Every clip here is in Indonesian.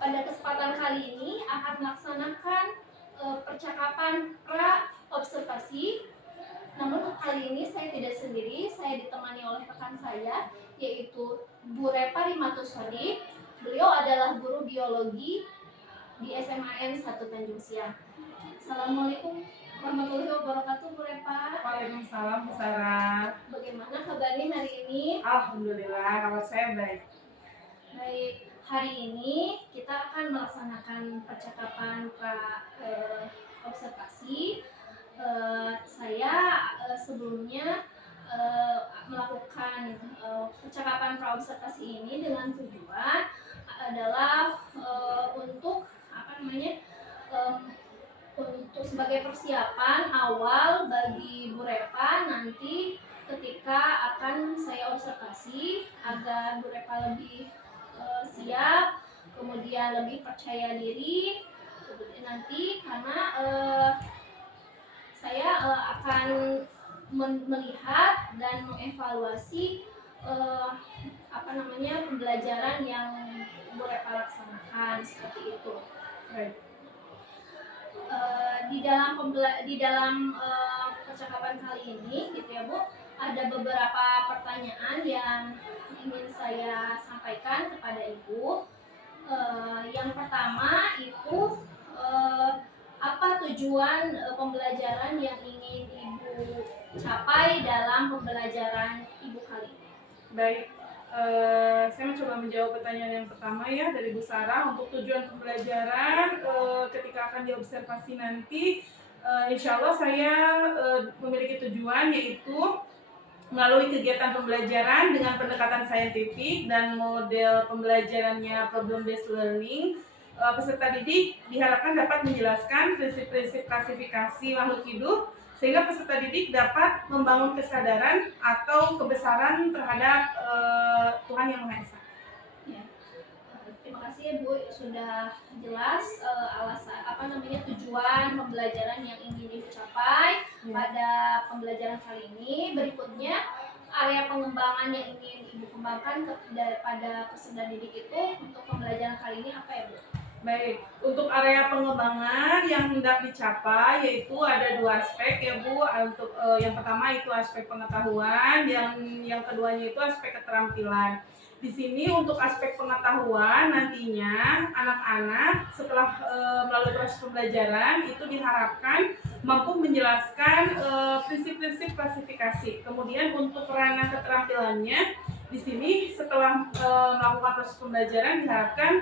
Pada kesempatan kali ini akan melaksanakan percakapan pra-observasi. Namun kali ini saya tidak sendiri, saya ditemani oleh rekan saya, yaitu Bu Repa Rimatusodi. Beliau adalah guru biologi di SMAN 1 Tanjung Siang. Assalamualaikum warahmatullahi wabarakatuh, Bu Repa. Waalaikumsalam, Bu Sarah. Bagaimana kabarnya hari ini? Alhamdulillah, kabar saya baik. Baik, hari ini kita akan melaksanakan percakapan observasi. Saya sebelumnya melakukan percakapan praobservasi ini dengan tujuan adalah untuk untuk sebagai persiapan awal bagi Bu Repa nanti ketika akan saya observasi agar Bu Repa lebih siap, kemudian lebih percaya diri nanti karena saya akan melihat dan mengevaluasi pembelajaran yang Bu Repa laksanakan seperti itu. Baik. Di dalam percakapan kali ini gitu ya Bu, ada beberapa pertanyaan yang ingin saya sampaikan kepada Ibu. Yang pertama itu apa tujuan pembelajaran yang ingin Ibu capai dalam pembelajaran Ibu kali ini? Baik, saya mencoba menjawab pertanyaan yang pertama ya dari Bu Sarah. Untuk tujuan pembelajaran ketika akan diobservasi nanti, insya Allah saya memiliki tujuan, yaitu melalui kegiatan pembelajaran dengan pendekatan saintifik dan model pembelajarannya problem based learning, peserta didik diharapkan dapat menjelaskan prinsip-prinsip klasifikasi makhluk hidup sehingga peserta didik dapat membangun kesadaran atau kebesaran terhadap Tuhan Yang Maha Esa. Ya. Terima kasih ya Bu, sudah jelas tujuan pembelajaran yang ingin dicapai pada pembelajaran kali ini. Berikutnya area pengembangan yang ingin Ibu kembangkan pada peserta didik itu untuk pembelajaran kali ini apa ya Bu? Baik, untuk area pengembangan yang hendak dicapai yaitu ada dua aspek ya Bu. Untuk yang pertama itu aspek pengetahuan, yang keduanya itu aspek keterampilan. Di sini untuk aspek pengetahuan nantinya anak-anak setelah melalui proses pembelajaran itu diharapkan mampu menjelaskan prinsip-prinsip klasifikasi. Kemudian untuk ranah keterampilannya di sini setelah melakukan proses pembelajaran diharapkan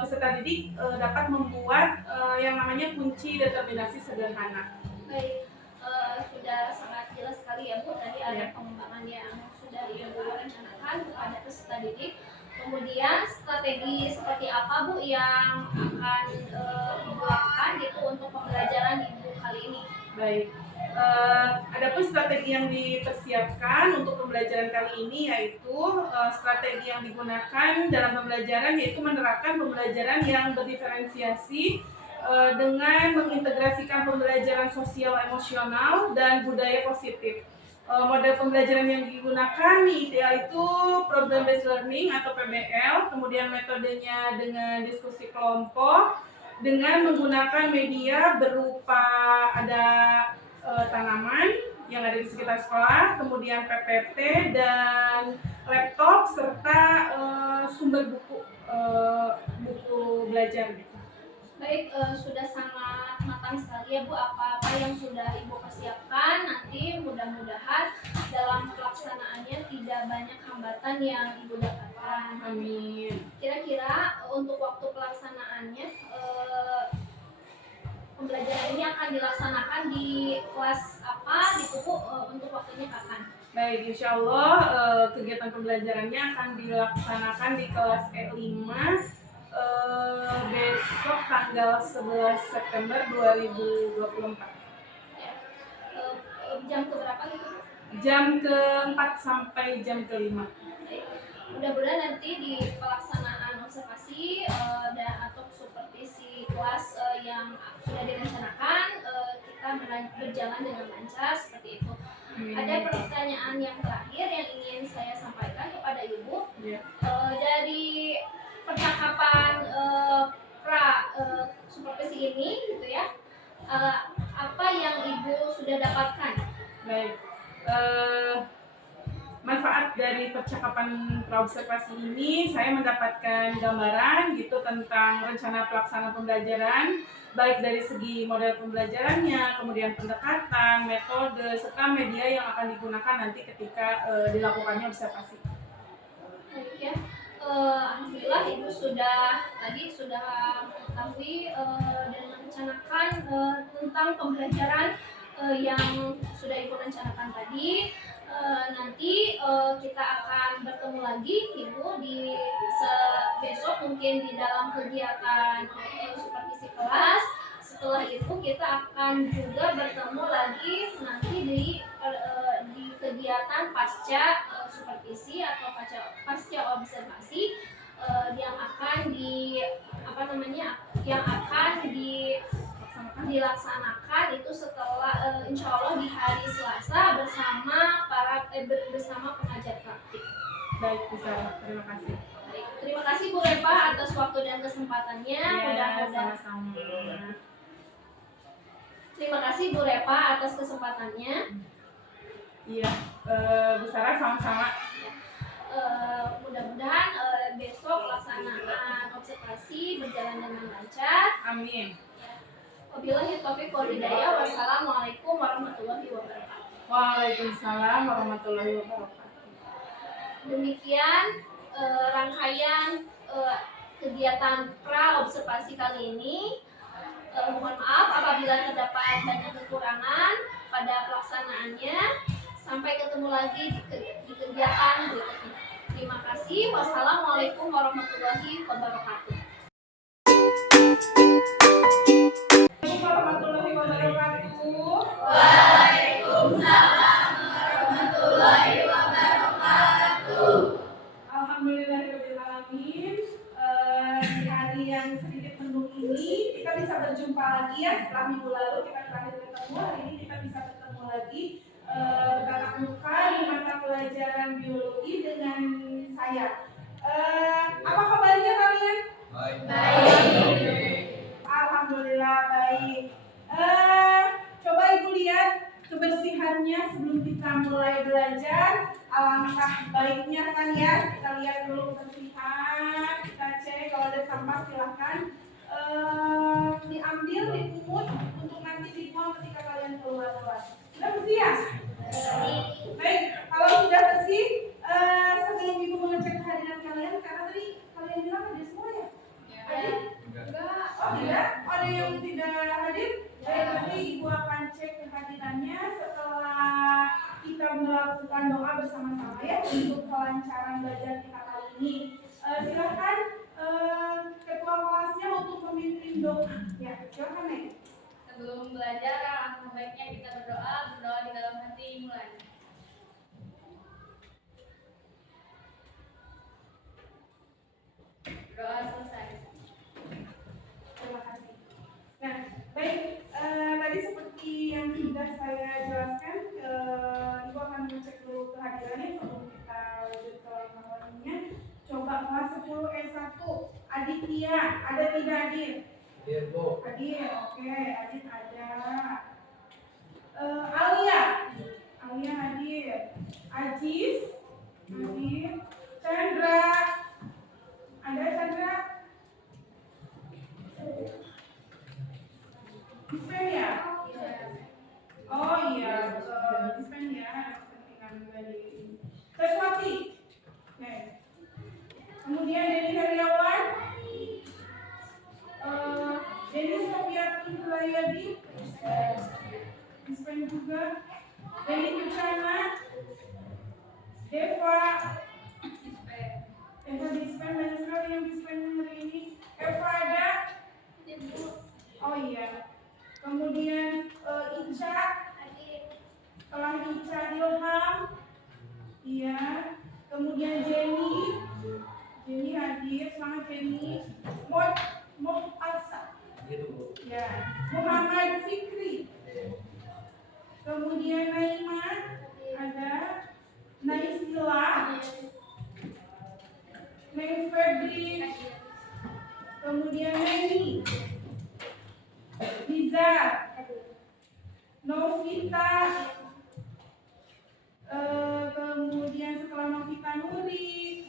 peserta didik dapat membuat yang namanya kunci determinasi sederhana. Baik, sudah sangat jelas sekali ya Bu tadi ada pengembangan yang sudah Ibu rencanakan kepada peserta didik. Kemudian strategi seperti apa Bu yang akan Ibu lakukan gitu untuk pembelajaran Ibu kali ini? Baik. Adapun strategi yang dipersiapkan untuk pembelajaran kali ini yaitu strategi yang digunakan dalam pembelajaran yaitu menerapkan pembelajaran yang berdiferensiasi dengan mengintegrasikan pembelajaran sosial emosional dan budaya positif. Model pembelajaran yang digunakan yaitu problem based learning atau PBL, kemudian metodenya dengan diskusi kelompok dengan menggunakan media berupa ada tanaman yang ada di sekitar sekolah, kemudian PPT dan laptop serta sumber buku belajar gitu. Baik, sudah sangat matang sekali ya Bu apa-apa yang sudah Ibu persiapkan. Nanti mudah-mudahan dalam pelaksanaannya tidak banyak hambatan yang Ibu dapatkan. Amin. Kira-kira untuk waktu pelaksanaannya pembelajaran ini akan dilaksanakan di kelas apa, di buku untuk waktunya kapan? Baik, insya Allah kegiatan pembelajarannya akan dilaksanakan di kelas E5 besok tanggal 11 September 2024. Ya. Jam keberapa gitu? Jam ke-4 sampai jam ke-5. Mudah-mudahan nanti di pelaksanaan observasi dan atau supervisi kelas yang sudah direncanakan kita berjalan dengan lancar seperti itu. Ada pertanyaan yang terakhir yang ingin saya sampaikan kepada Ibu. Dari percakapan supervisi ini gitu ya, apa yang Ibu sudah dapatkan? Baik. Manfaat dari percakapan praobservasi ini, saya mendapatkan gambaran gitu tentang rencana pelaksana pembelajaran, baik dari segi model pembelajarannya, kemudian pendekatan, metode, serta media yang akan digunakan nanti ketika dilakukannya observasi. Baik ya, alhamdulillah Ibu sudah mengetahui dan merencanakan tentang pembelajaran yang sudah Ibu rencanakan tadi. Nanti kita akan bertemu lagi Ibu di besok mungkin di dalam kegiatan supervisi kelas. Setelah itu kita akan juga bertemu lagi nanti di kegiatan pasca supervisi atau pasca observasi yang akan dilaksanakan itu setelah insya Allah di hari Selasa bersama pengajar praktik. Baik, bisa. Terima kasih. Baik, terima kasih Bu Repa atas waktu dan kesempatannya. Mudah-mudahan sama-sama. Terima kasih Bu Repa atas kesempatannya. Iya, Bu Sarah sama-sama. Mudah-mudahan besok pelaksanaan observasi berjalan dengan lancar. Amin. Wabillahi taufiq wal hidayah. Wassalamualaikum warahmatullahi wabarakatuh. Waalaikumsalam warahmatullahi wabarakatuh. Demikian rangkaian kegiatan pra-observasi kali ini. Mohon maaf apabila terdapat banyak kekurangan pada pelaksanaannya. Sampai ketemu lagi di kegiatan berikutnya. Terima kasih. Wassalamualaikum warahmatullahi wabarakatuh. Warahmatullahi wabarakatuh. Waalaikumsalam warahmatullahi wabarakatuh. Alhamdulillahirrahmanirrahim. Di hari yang sedikit mendung ini kita bisa berjumpa lagi ya. Setelah minggu lalu kita terakhir ketemu, hari ini kita bisa bertemu lagi tatap muka di mata pelajaran biologi dengan saya. Apa kabarnya kalian? Baik. Alhamdulillah baik. Coba Ibu lihat kebersihannya sebelum kita mulai belajar. Alangkah baiknya kan ya. Kita lihat dulu kebersihan. Kita cek kalau ada sampah silahkan diambil, dipungut untuk nanti dibuang ketika kalian keluar kelas. Sudah bersih ya? Baik. Kalau sudah bersih, sebelum Ibu mengecek kehadiran kalian, karena tadi kalian bilang hadir semua ya? Hadir? Oh tidak? Ada yang tidak hadir? Baik, nanti Ibu akan cek kehadirannya setelah kita melakukan doa bersama-sama ya untuk kelancaran belajar kita kali ini. Silakan ketua kelasnya untuk memimpin doa. Ya, silakan Nek. Sebelum belajar, alangkah baiknya kita berdoa di dalam hati mulai. Doa selesai. Terima kasih. Nah, baik. Tadi seperti yang sudah saya jelaskan, Ibu akan mengecek dulu kehadirannya sebelum kita lanjut ke langkah lainnya. Coba kelas 10 S1, Aditya, ada tidak hadir? Hadir, Bu. Hadir, oke, Adit ada. Alia hadir. Ajis hadir. Chandra, ada Chandra? Dispen ya? Oh iya, dispen ya. Kepentingan dari Seswati. Oke. Kemudian Denny Heriawan, Denny Sofiatul Hulayadi, dispen juga. Denny Kucana, Deva dispen, banyak sekali yang dispen hari ini. Eva ada? Oh iya. Kemudian Ica, setelah Ica Ilham, iya. Kemudian Jenny hadir, semangat Jenny. Mod Alsa, ya. Muhammad Fikri. Kemudian Naima, ada. Naisila, Neng Febri, kemudian Neni, Liza, Novita, kemudian setelah Novita Nuri,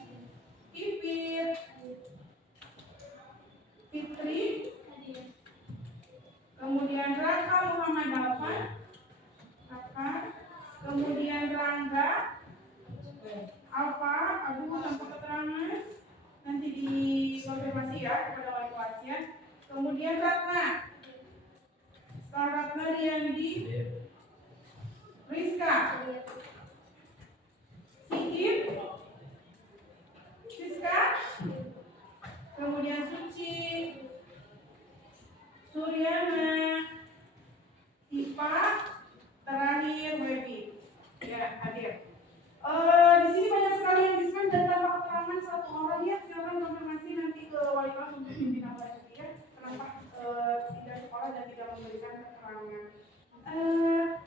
Pipit, Fitri, kemudian Raka Muhammad Alfa, kemudian Rangga, Alfa, Abu tanpa keterangan, nanti dikonfirmasi ya kepada wali kelasnya. Kemudian Ratna, setelah Ratna Riyandi, Rizka, Sigit, Siska, kemudian Suci, Suryana, Ipa, terakhir Webi. Ya, hadir. Di sini banyak sekali yang dispen dan tanpa keterangan satu orang ya. Silakan konfirmasi nanti ke wali kelas untuk pimpinan lagi ya. Kenapa tidak sekolah dan tidak memberikan keterangan?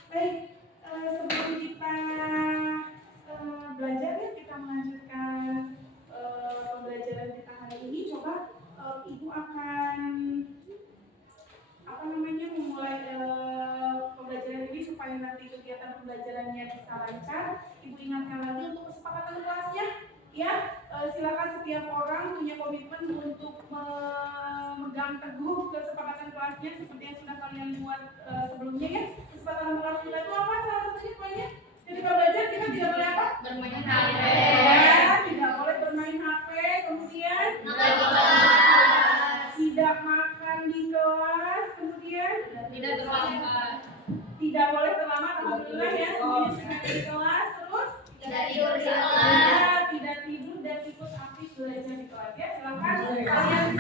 Baik, sebelum kita belajar ya, kita melanjutkan pembelajaran kita hari ini. Coba ibu akan memulai pembelajaran ini supaya nanti kegiatan pembelajarannya bisa lancar. Ibu ingatkan lagi untuk kesepakatan kelasnya ya, silakan setiap orang punya komitmen untuk memegang teguh kesepakatan kelasnya seperti yang sudah kalian buat sebelumnya ya. Kesepakatan kelas kita itu apa? Salah satunya poinnya ketika belajar kita tidak boleh apa? Bermain HP. Ya, tidak boleh bermain HP, kemudian tidak makan di kelas, kemudian Tidak terlambat. tidak boleh terlambat. Alhamdulillah ya, semuanya sudah di kelas. Terus Tidak tidur di kelas. tidak tidur dan ikut aktif belajar di kelas ya. Silakan kalian,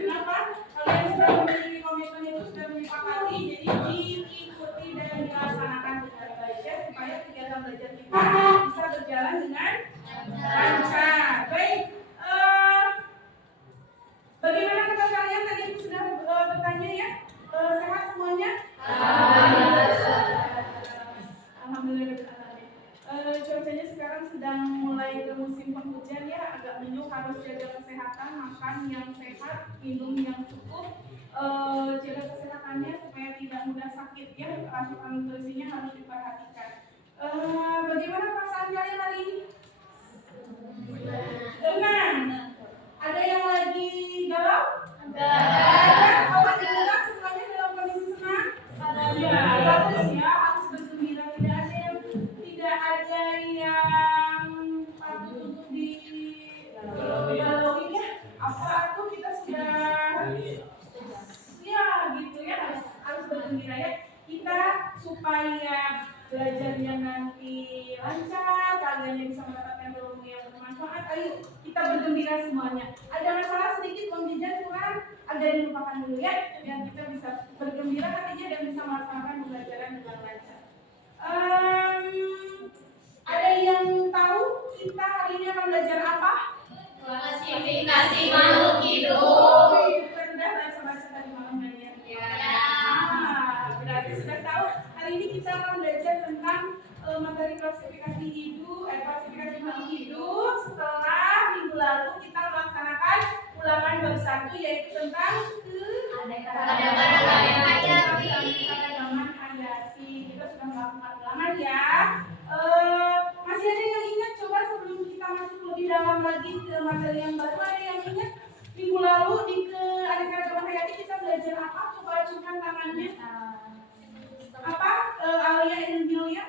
kenapa kalian sudah memiliki komitmen itu, sudah menyepakati, jadi diikuti dan dilaksanakan dengan baik ya, supaya kegiatan belajar kita bisa berjalan dengan lancar. Baik, bagaimana kata kalian tadi sudah bertanya ya? Sehat semuanya? Alhamdulillah. Cuacanya sekarang sedang mulai ke musim penghujan ya, agak mendung, harus jaga kesehatan, makan yang sehat, minum yang cukup, jaga kesehatannya supaya tidak mudah sakit ya, asupan nutrisinya harus diperhatikan. Bagaimana perasaan kalian hari ini? Tenang. Ada yang lagi galau? Ada. Kalau lagi galau semuanya dalam kondisi senang? Ya, bagus ya, harus bergembira. Tidak ada yang patut untuk digalauin ya. Apa tuh kita sudah ya gitu ya, harus bergembira ya. Kita supaya belajarnya nanti lancar, kalian bisa mendapatkan ilmu yang bermanfaat. Ayo kita bergembira semuanya. Ada masalah sedikit pembijan kurang, agak dilupakan dulu ya, biar kita bisa bergembira nantinya dan bisa melaksanakan pembelajaran dengan lancar. Ada yang tahu kita hari ini akan belajar apa? Klasifikasi makhluk hidup. Oh, kita sudah baca-baca tadi malam ya. Ya. Berarti sudah tahu. Hari ini kita akan belajar tentang materi klasifikasi hidup, klasifikasi makhluk hidup. Setelah minggu lalu kita melaksanakan ulangan bab 1 yaitu tentang Keanekaragaman hayati. Keanekaragaman hayati. Kita sudah melakukan ulangan ya. Masih ada yang ingat? Coba sebelum kita masuk lebih dalam lagi ke materi yang baru, ada yang ingat minggu lalu di keanekaragaman hayati kita belajar apa? Coba acungkan tangannya. Apa? Alia Ilmilia?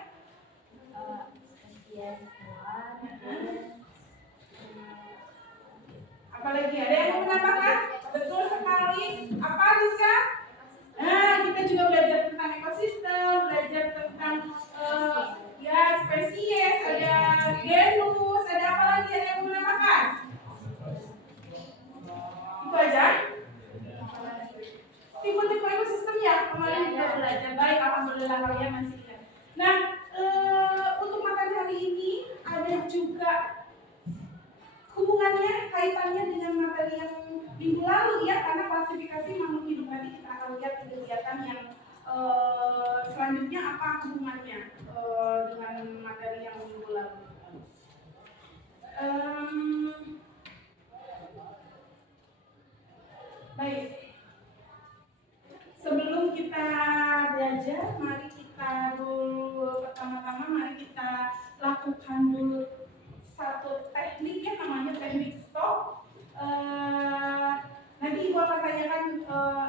Apalagi ada yang mau menambahkan? Betul sekali. Apa Rizka? Nah, kita juga belajar tentang ekosistem, belajar tentang ya spesies, ada genus, ada apa lagi? Ada yang mau menambahkan? Itu aja. Tipe-tipe ekosistem ya kemarin kita belajar. Baik, alhamdulillah kalian masih ingat. Nah, untuk materi hari ini ada juga hubungannya, kaitannya dengan materi yang minggu lalu ya, karena klasifikasi makhluk hidup. Nanti kita akan lihat kegiatan yang selanjutnya apa hubungannya dengan materi yang minggu lalu. teknik stop. Nanti Ibu akan tanyakan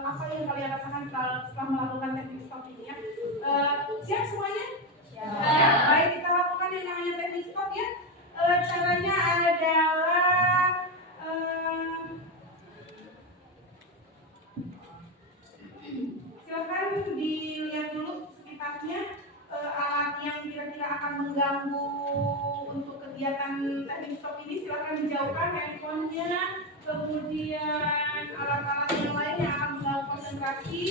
apa yang kalian rasakan setelah melakukan teknik stop ini ya. Siap semuanya? Ya. Baik, kita lakukan yang namanya teknik stop ya. Caranya adalah silakan dilihat dulu sekitarnya alat yang kira-kira akan mengganggu untuk kegiatan teknik stop ini. Silakan dijauhkan handphonenya, kemudian alat-alat yang lain yang akan mengganggu konsentrasi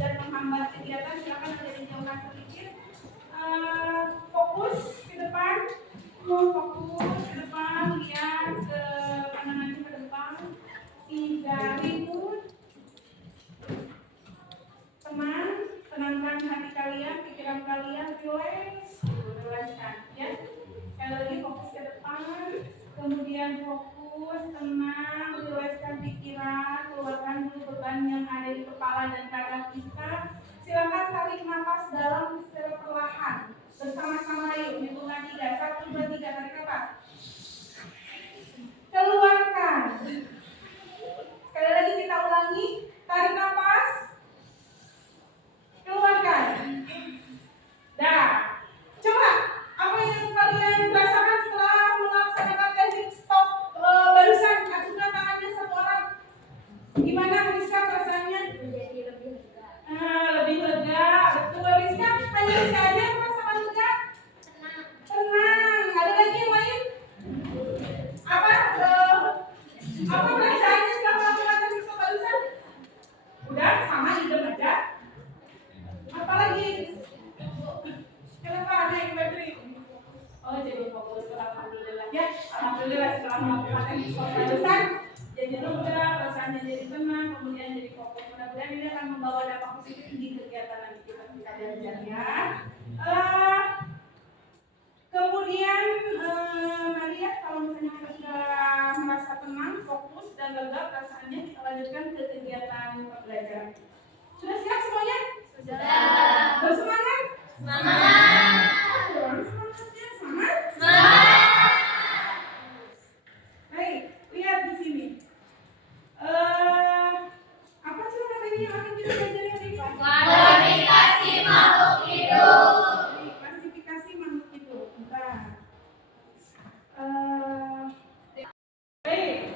dan menghambat kegiatan. Silakan ada dijauhkan sedikit. Fokus ke depan, lihat ke pandangannya ke depan. 3.000. Tenangkan hati kalian, pikiran kalian, relaxkan ya. Sekali lagi fokus ke depan, kemudian fokus, tenang, relaxkan pikiran, keluarkan dulu beban yang ada di kepala dan dada kita. Silakan tarik nafas dalam secara perlahan, bersama-sama yuk, hitungan 3, 1, 2, 3, tarik nafas. Keluarkan. Sekali lagi kita ulangi, tarik nafas. Keluarkan. Dah. Coba apa yang kalian rasakan setelah melaksanakan teknik stop barusan? Acungkan tangannya satu orang. Gimana Rizka rasanya? Menjadi lebih lega. Lebih lega. Betul Rizka. Hanya Rizka aja yang merasakan lega? Tenang. Ada lagi yang lain? Apa perasaannya setelah melakukan teknik stop barusan? Udah sama idem aja. Apalagi? Kenapa naik bateri? Oh jadi fokus, alhamdulillah ya. Alhamdulillah setelah melakukan teknik stop barusan jadi lega, perasaannya jadi tenang, kemudian jadi fokus. Mudah-mudahan ini akan membawa dampak positif di kegiatan nanti kita belajar ya. Kemudian Maria, kalau misalnya kita sudah merasa tenang, fokus dan lega perasaannya, kita lanjutkan ke kegiatan pembelajaran. Sudah siap semuanya? Sudah. Bersemangat? Semangat. Semangatnya semangat? Semangat. Baik, lihat di sini. Apa sih materi yang akan kita pelajari hari ini? Klasifikasi makhluk hidup. Klasifikasi makhluk hidup. Bentar. Baik.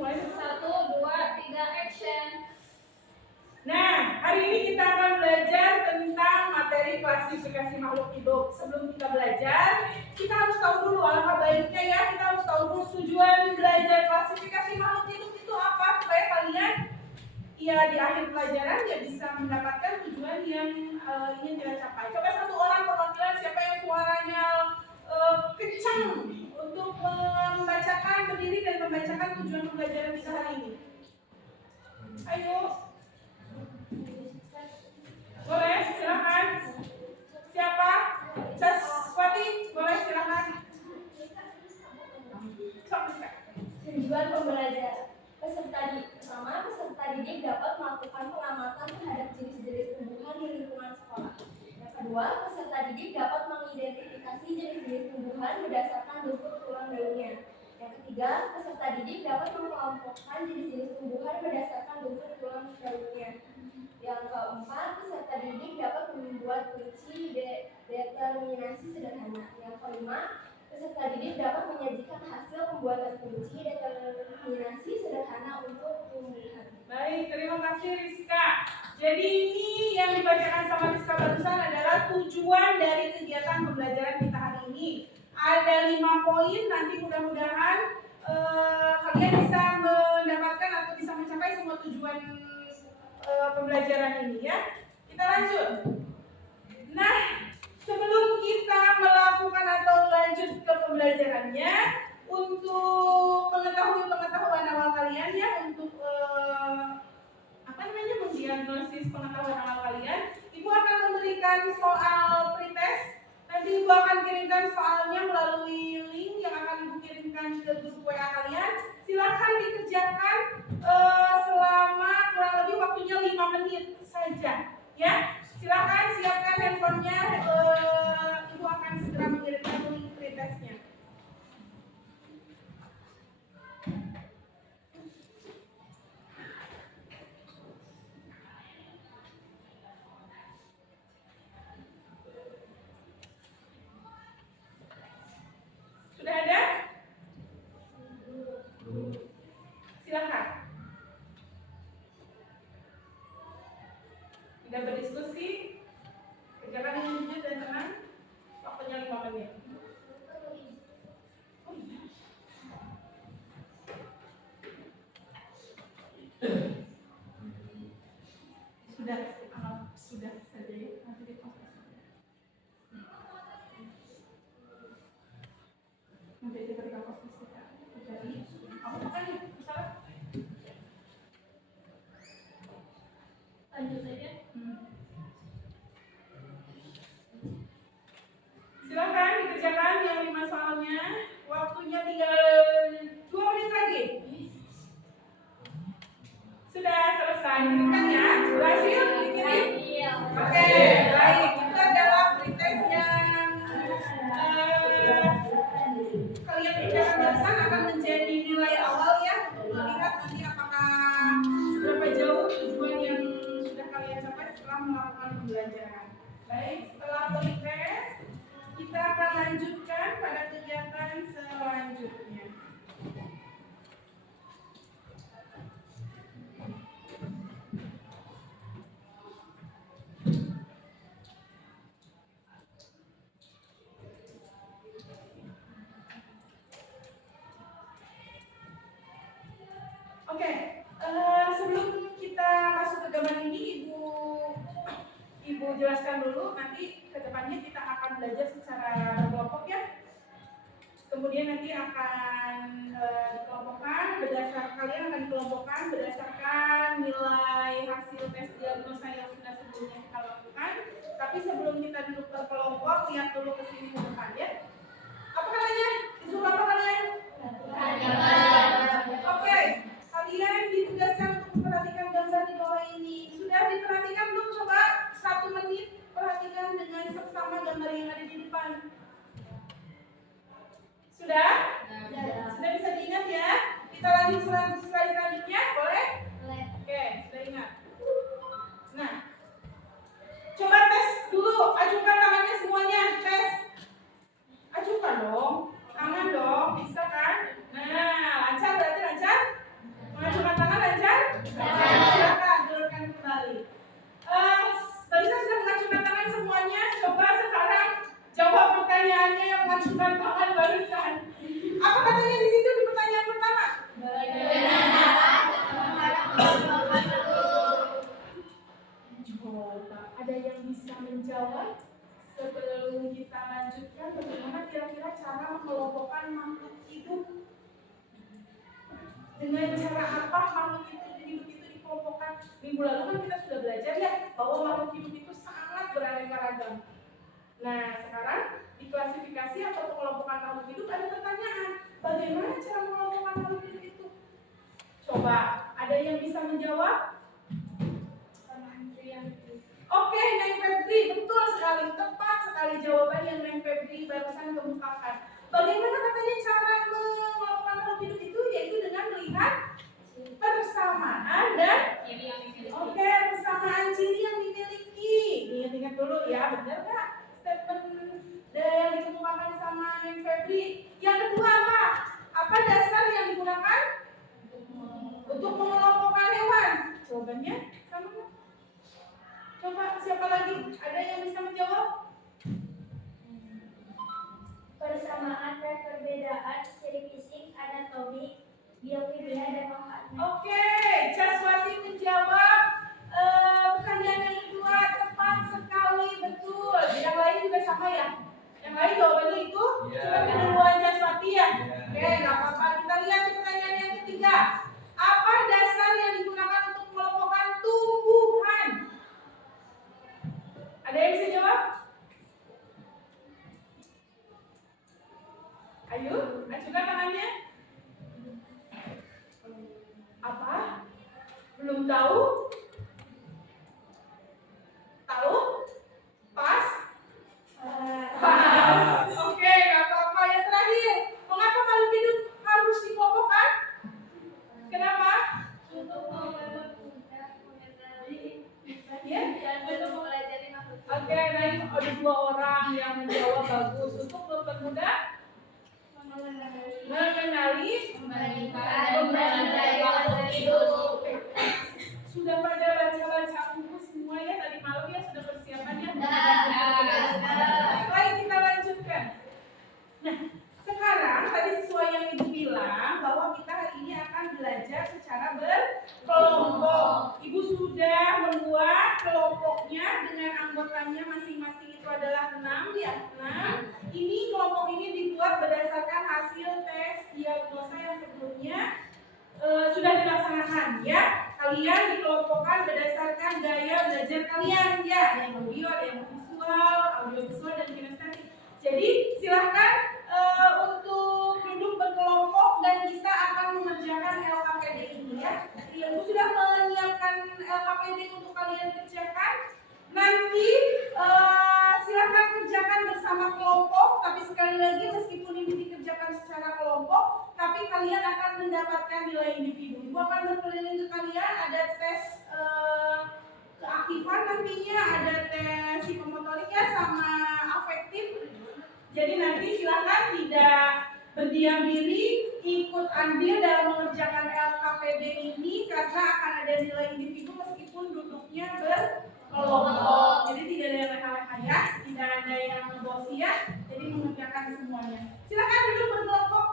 Mulai. 1, 2, 3, action. Nah, hari ini kita akan belajar tentang materi klasifikasi makhluk hidup. Sebelum kita belajar, kita harus tahu dulu, alangkah baiknya ya, kita harus tahu dulu tujuan belajar klasifikasi makhluk hidup itu apa, supaya kalian ya di akhir pelajaran ya bisa mendapatkan tujuan yang ingin kita capai. Coba satu orang perwakilan siapa yang suaranya kencang untuk membacakan, berdiri dan membacakan tujuan pembelajaran kita hari ini. Ayo. Boleh, silakan. Siapa? Saswati, boleh silakan. Tujuan pembelajaran peserta didik dapat melakukan pengamatan terhadap jenis-jenis tumbuhan di lingkungan sekolah. Yang kedua, peserta didik dapat mengidentifikasi jenis-jenis tumbuhan berdasarkan bentuk tulang daunnya. Yang ketiga, peserta didik dapat mengelompokkan jenis-jenis tumbuhan berdasarkan bentuk tulang daunnya. Yang keempat, peserta didik dapat membuat kunci determinasi sederhana. Yang kelima, peserta didik dapat menyajikan hasil pembuatan kunci determinasi sederhana untuk tumbuhan. Baik, terima kasih Rizka. Jadi ini yang dibacakan sama Rizka barusan adalah tujuan dari kegiatan pembelajaran kita hari ini. Ada 5 poin, nanti mudah-mudahan kalian bisa mendapatkan atau bisa mencapai semua tujuan pembelajaran ini ya. Kita lanjut. Nah, sebelum kita melakukan atau lanjut ke pembelajarannya, untuk mengetahui pengetahuan awal kalian ya, untuk mendiagnosis pengetahuan awal kalian, Ibu akan memberikan soal pretest. Nanti Ibu akan kirimkan soalnya melalui link yang akan Ibu kirimkan ke grup WA kalian. Silahkan dikerjakan selama kurang lebih waktunya 5 menit saja ya. Silahkan siapkan handphonenya, Ibu akan segera mengirimkan link pretestnya. Sudah saja ya, nanti diproses. Nanti kita proses kita. Jadi, apa kan misalnya? Lanjut saja. Silakan dikerjakan yang 5 soalnya. Waktunya tinggal 2 menit lagi. Sudah selesai, kirimkan ya. Berhasil dikirim? Iya. Oke, baik. Itu adalah pretest yang kalian kerjakan barusan akan menjadi nilai awal ya untuk melihat nanti apakah seberapa jauh tujuan yang sudah kalian capai setelah melakukan pembelajaran. Baik, setelah pretest kita akan lanjutkan pada kegiatan selanjutnya. Oke, sebelum kita masuk ke gambar ini, Ibu jelaskan dulu. Nanti ke depannya kita akan belajar secara berkelompok ya. Kemudian nanti akan dikelompokkan kalian akan dikelompokkan berdasarkan nilai hasil tes diagnosa yang sudah sebelumnya kita lakukan. Tapi sebelum kita duduk berkelompok, lihat dulu ke sini ke depan ya. Apa katanya? Disuruh apa kalian? Oke. Kalian ditugaskan untuk memperhatikan gambar di bawah ini. Sudah diperhatikan belum? Coba 1 menit perhatikan dengan seksama gambar yang ada di depan. Sudah? Sudah bisa diingat ya? Kita lanjut slide selanjutnya, boleh? Oke, sudah ingat. Nah, coba tes dulu. Ajukan tangannya semuanya. Tes. Ajukan dong. Tangan dong. Bisa kan? Nah, lancar berarti lancar? Mengacungkan tangan lancar? Silakan turunkan kembali. Barusan sudah mengacungkan tangan semuanya. Coba sekarang jawab pertanyaannya yang mengacungkan tangan barusan. Apa katanya di situ di pertanyaan pertama? Coba ada yang bisa menjawab sebelum kita lanjutkan bagaimana kira-kira cara mengelompokkan makhluk hidup? Dengan cara apa makhluk hidup itu dikelompokkan? Minggu lalu kan kita sudah belajar ya bahwa makhluk hidup itu sangat beraneka ragam. Nah, sekarang di klasifikasi atau pengelompokan makhluk hidup ada pertanyaan, bagaimana cara mengelompokkan makhluk hidup itu? Coba, ada yang bisa menjawab? Oke, Neng Febri, betul sekali, tepat sekali jawaban yang Neng Febri barusan kemukakan. Bagaimana katanya cara mengelompokkan makhluk hidup itu? Yaitu dengan melihat persamaan dan persamaan ciri yang dimiliki. Ingat-ingat dulu ya, benar nggak statement yang dikemukakan sama Neng Febri? Yang kedua apa? Apa dasar yang digunakan untuk mengelompokkan hewan? Jawabannya sama nggak? Coba siapa lagi? Ada yang bisa menjawab? Persamaan dan perbedaan ciri fisik, anatomi, biokimia, dan manfaatnya. Oke, Jaswati menjawab pertanyaan yang kedua tepat sekali, betul. Yang lain juga sama ya? Yang lain jawabannya itu? Coba keduluan Jaswati ya? Oke, nggak apa-apa. Kita lihat pertanyaan yang ketiga. Apa dasar yang digunakan untuk mengelompokkan tumbuhan? Ada yang bisa jawab? Ayo, ajukan tangannya. Apa? Belum tahu? Tahu? Pas? Pas. Oke, nggak apa-apa. Yang terakhir, mengapa makhluk hidup harus dikelompokkan? Kenapa? Untuk mengetahui Ya? dan untuk mempelajari makhluk hidup. Oke, nah ini ada 2 orang yang menjawab bagus. Untuk mempermudah mengenali mempelajari makhluk hidup. Oke. Sudah pada baca-baca buku semua ya tadi malam ya, sudah persiapan ya? Baik, kita lanjutkan. Nah, sekarang tadi sesuai yang Ibu bilang bahwa kita hari ini akan belajar secara berkelompok. Ibu sudah membuat kelompoknya dengan anggotanya masing-masing itu adalah 6 ya. 6. Ini kelompok ini dibuat berdasarkan hasil tes diagnosa yang sebelumnya sudah dilaksanakan ya. Kalian dikelompokkan berdasarkan gaya belajar kalian ya. Ada yang audio, ada yang visual, audio visual dan kinestetik. Jadi silahkan untuk duduk berkelompok dan kita akan mengerjakan LKPD ini ya. Ibu sudah menyiapkan LKPD untuk kalian kerjakan. Nanti silahkan kerjakan bersama kelompok. Tapi sekali lagi meskipun ini dikerjakan secara kelompok, tapi kalian akan mendapatkan nilai individu. Ibu akan berkeliling ke kalian. Ada tes keaktifan nantinya, ada tes psikomotoriknya sama afektif. Jadi nanti silakan tidak berdiam diri, ikut andil dalam mengerjakan LKPD ini karena akan ada nilai individu meskipun duduknya berkelompok. Jadi tidak ada yang leha-leha ya, tidak ada yang bosia, jadi mengerjakan semuanya. Silakan duduk berkelompok.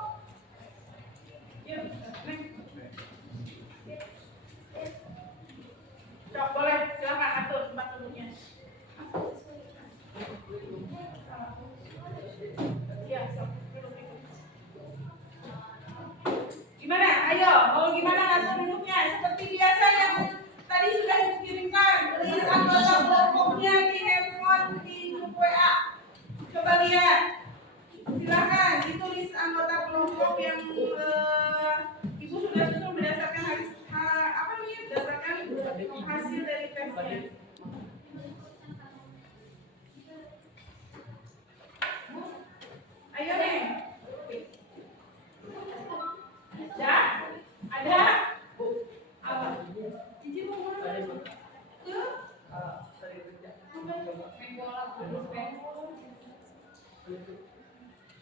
Yuk, Cok, boleh, silakan atur tempat duduknya. Ya, sok, duduk. Gimana? Ayo, mau gimana atur duduknya? Seperti biasa yang tadi sudah dikirimkan, list anggota kelompoknya di handphone di grup WA. Coba lihat. Silakan ditulis anggota kelompok yang ibu sudah susun berdasarkan berdasarkan hasil dari tesnya. Ayo nih. Ada? Apa? Cici mau mana? Tuh.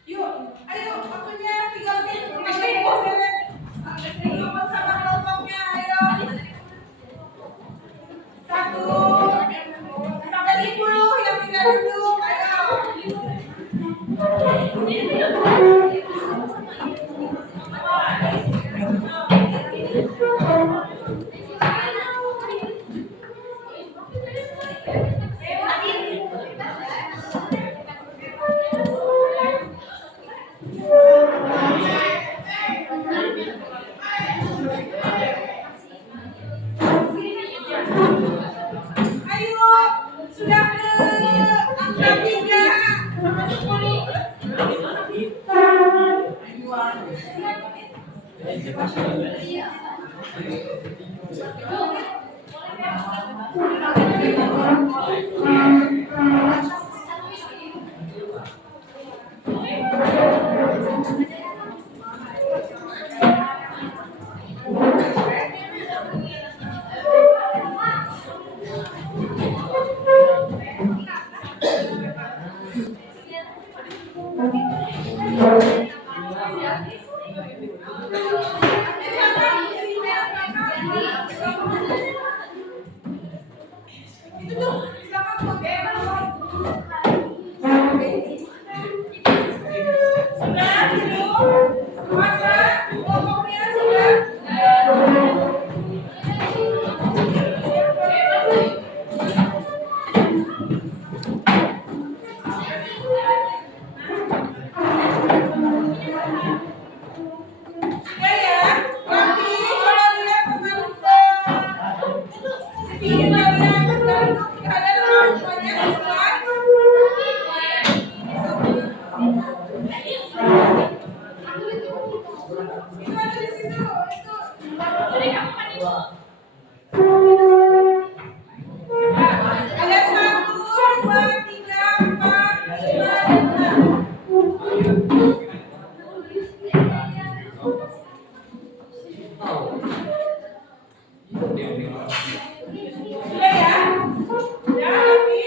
Yuk, ayo waktunya 3 menit. Nomor sama kelompoknya, ayo. 1 sampai 10 yang tidak duduk, ayo. Ayo, sudah ke angka 3 sampai 10. Itu tuh, silakan pakai. Sudah duduk, masa kelompoknya sudah. Ada 1, 2, 3, 4, 5, 6. Sudah ya? Sudah rapi?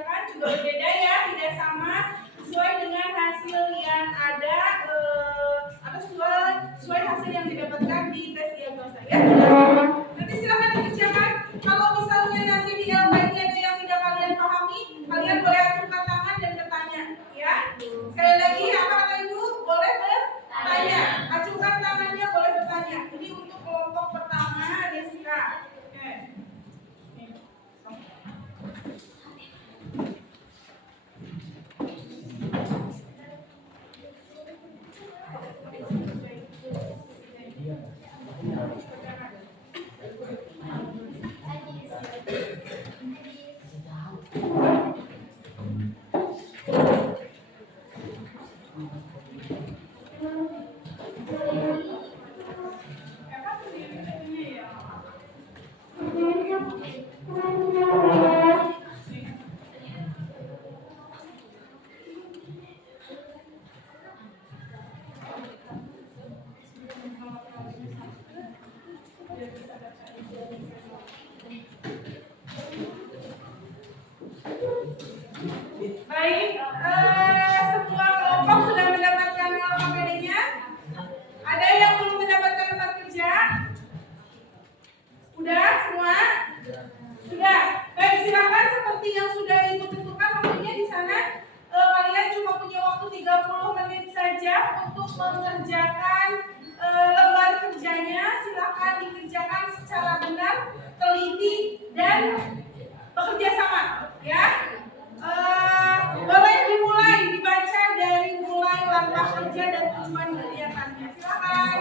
dikerjakan juga berbeda ya, tidak sama sesuai dengan hasil yang ada atau sesuai hasil yang didapatkan di tes diagnosa ya. Nanti silakan dikerjakan. Kalau misalnya nanti di LK ini ada yang tidak kalian pahami, kalian boleh acungkan tangan dan bertanya ya. Sekali lagi apa kata Ibu? Boleh bertanya. Acungkan tangannya, boleh bertanya. Ini untuk kelompok pertama Rizka. Oke. Baik, semua kelompok sudah mendapatkan LKPD-nya. Ada yang belum mendapatkan tempat kerja? Sudah semua? Sudah. Baik, silakan seperti yang sudah Ibu tentukan waktunya di sana. Kalian cuma punya waktu 30 menit saja untuk mengerjakan lembar kerjanya. Silakan dikerjakan secara benar, teliti dan bekerja sama, ya. Boleh dimulai dibaca dari mulai langkah kerja dan tujuan kegiatannya. Silakan.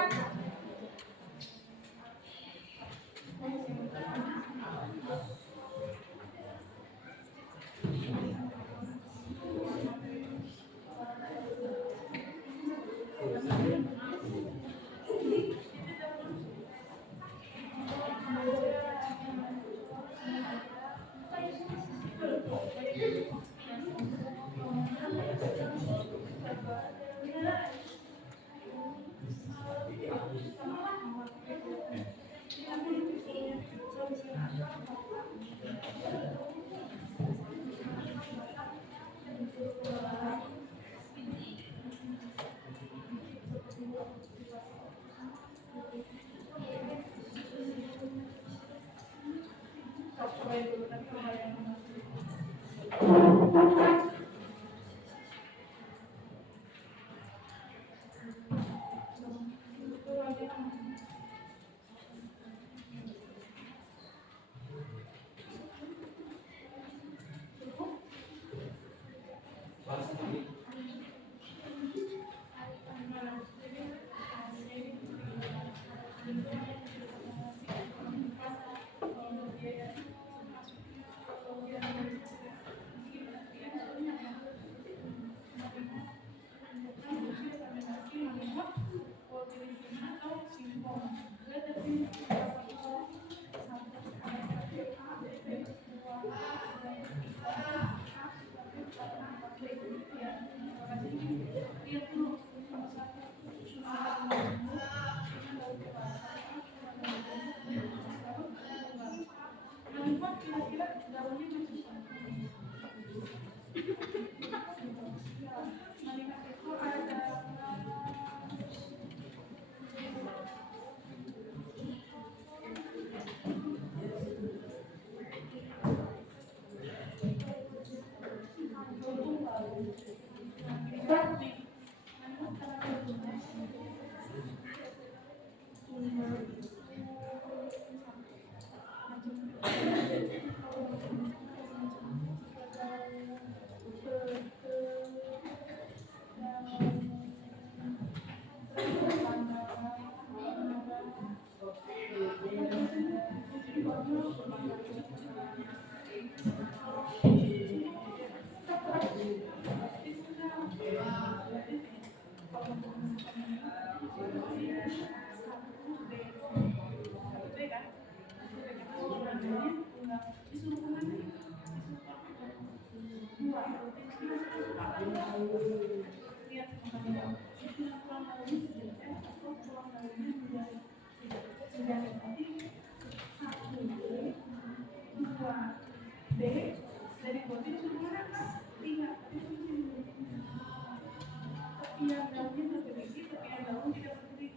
Tepian daunnya bergerigi, tepian daun tidak bergerigi.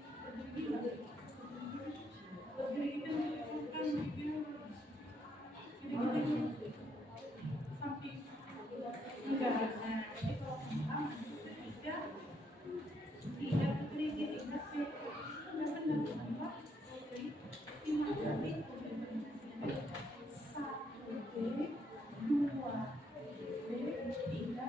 Bergerigi itu menunjukkan gitu. Samping enggak. Nah, jadi kalau paham tiga bergerigi, tiga sih. Benar apa? Lima kali satu D, dua D, tiga.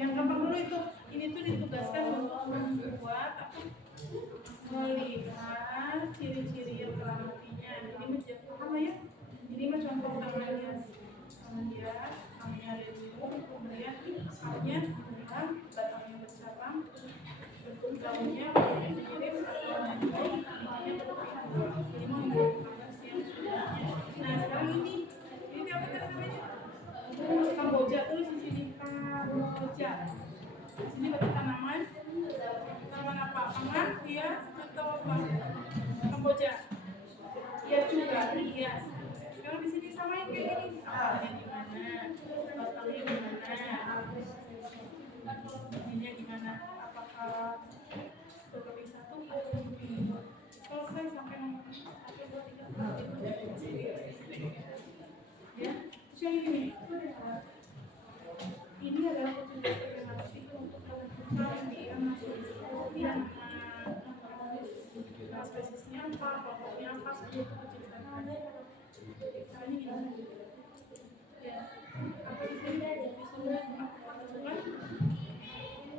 Yang gampang dulu itu, ini tuh ditugaskan untuk membuat apa? Melihat ciri-ciri yang berartinya. Ini menjadi apa ya? Ini mah contoh utamanya. Kemudian namanya review, kemudian misalnya kemudian batangnya bercabang, bentuk daunnya mirip atau menonjol, ini berpihak. Ini mau menggunakan yang sudah. Nah sekarang ini apa namanya? Kamboja tulis di sini Kamboja. Di sini berarti tanaman apa? Pangan, hias atau apa? Kamboja. Hias juga, hias. Kalau di sini sama yang kayak gini, awalnya gimana? Batangnya gimana? Ininya gimana? Apakah berlebih satu atau lebih? Selesai sampai nomor 1, 2, 3, 4, 5. Ya, yang ini. Ini adalah petunjuk regenerasi untuk menentukan dia masuk yang spesiesnya apa, kelompoknya apa, sebelum penciptaan. Nah ini gimana? Ya, apa di sini disuruh menentukan?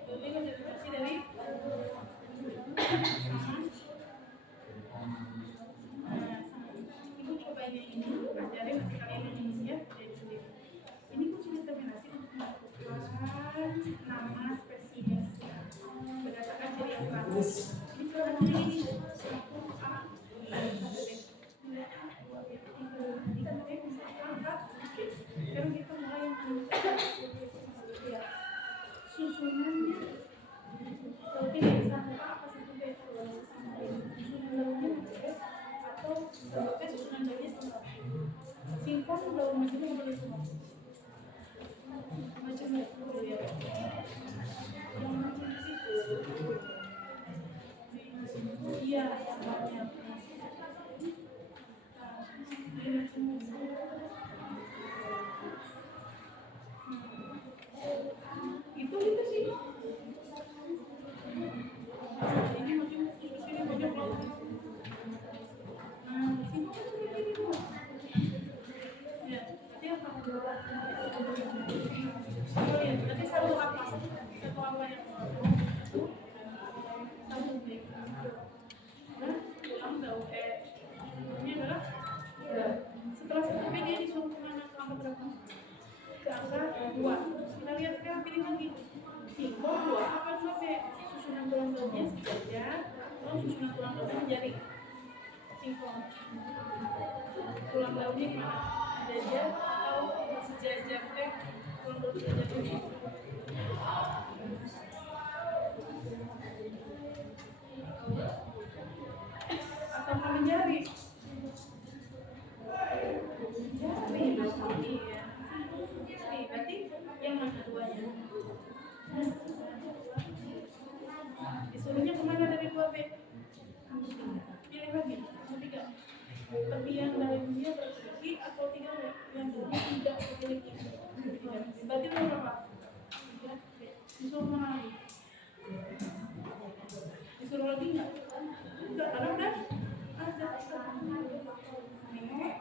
Jadi regenerasi dari tulang daunnya jari singkong. Tulang daunnya mana? Jajah atau sejajar teh? Tulang daun sejajar ini. Atau paling jari? Jari, iya. Jari, berarti yang mana duanya? Disuruhnya kemana dari 2B? Pilih lagi, tiga. Tapi yang dari dia berarti atau 3B? Yang dulu tidak memiliki. Berarti berapa? 3B. Disuruh mana lagi? Disuruh lagi nggak? Enggak, ada udah? Ada. Nih,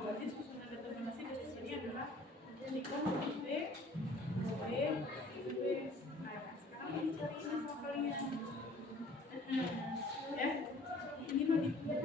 berarti susunan determinasi dari sini adalah jadikan B, B, B. Nah, sekarang ini cari ini sama kalian. Ya, ini mah bisa.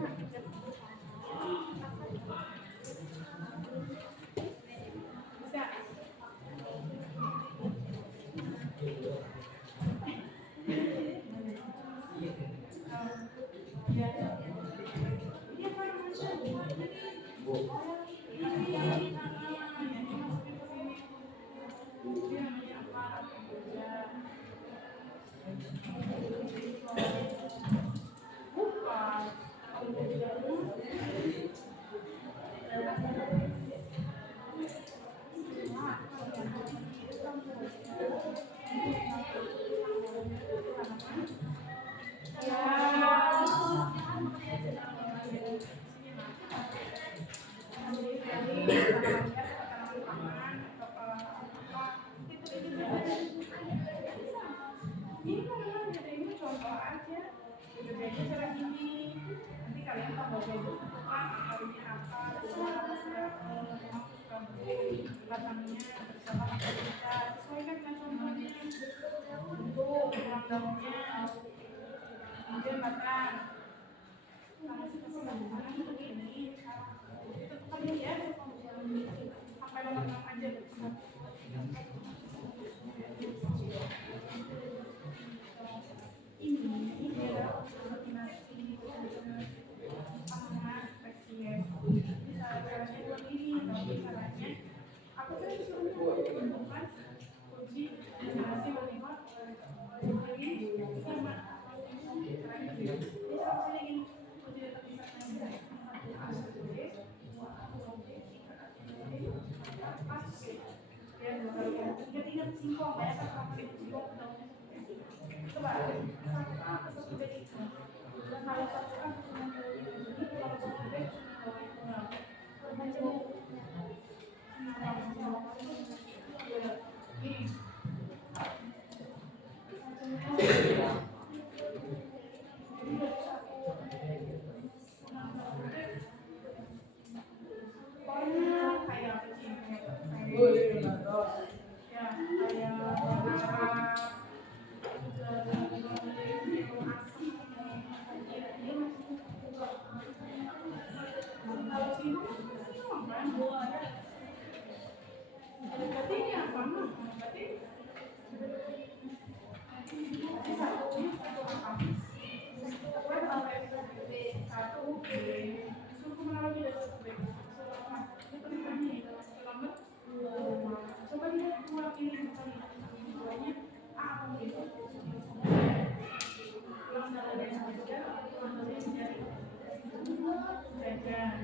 Kemudian batang sampai nomor 6 aja. Ini adalah koordinasi panas spesies. Caranya begini, tapi caranya apa sih disuruhnya menentukan uji koordinasi menembak jadi sama. Ingat-ingat singkong, banyak kan kalau pakai singkong daunnya. Coba, satu B itu. Dan kalau satu A susunan daunnya begini, kalau satu B susunan daunnya ini. Coba lihat dua ini duanya A atau B. Ulang dari yang tiga, ulang dari yang jari. Jajan.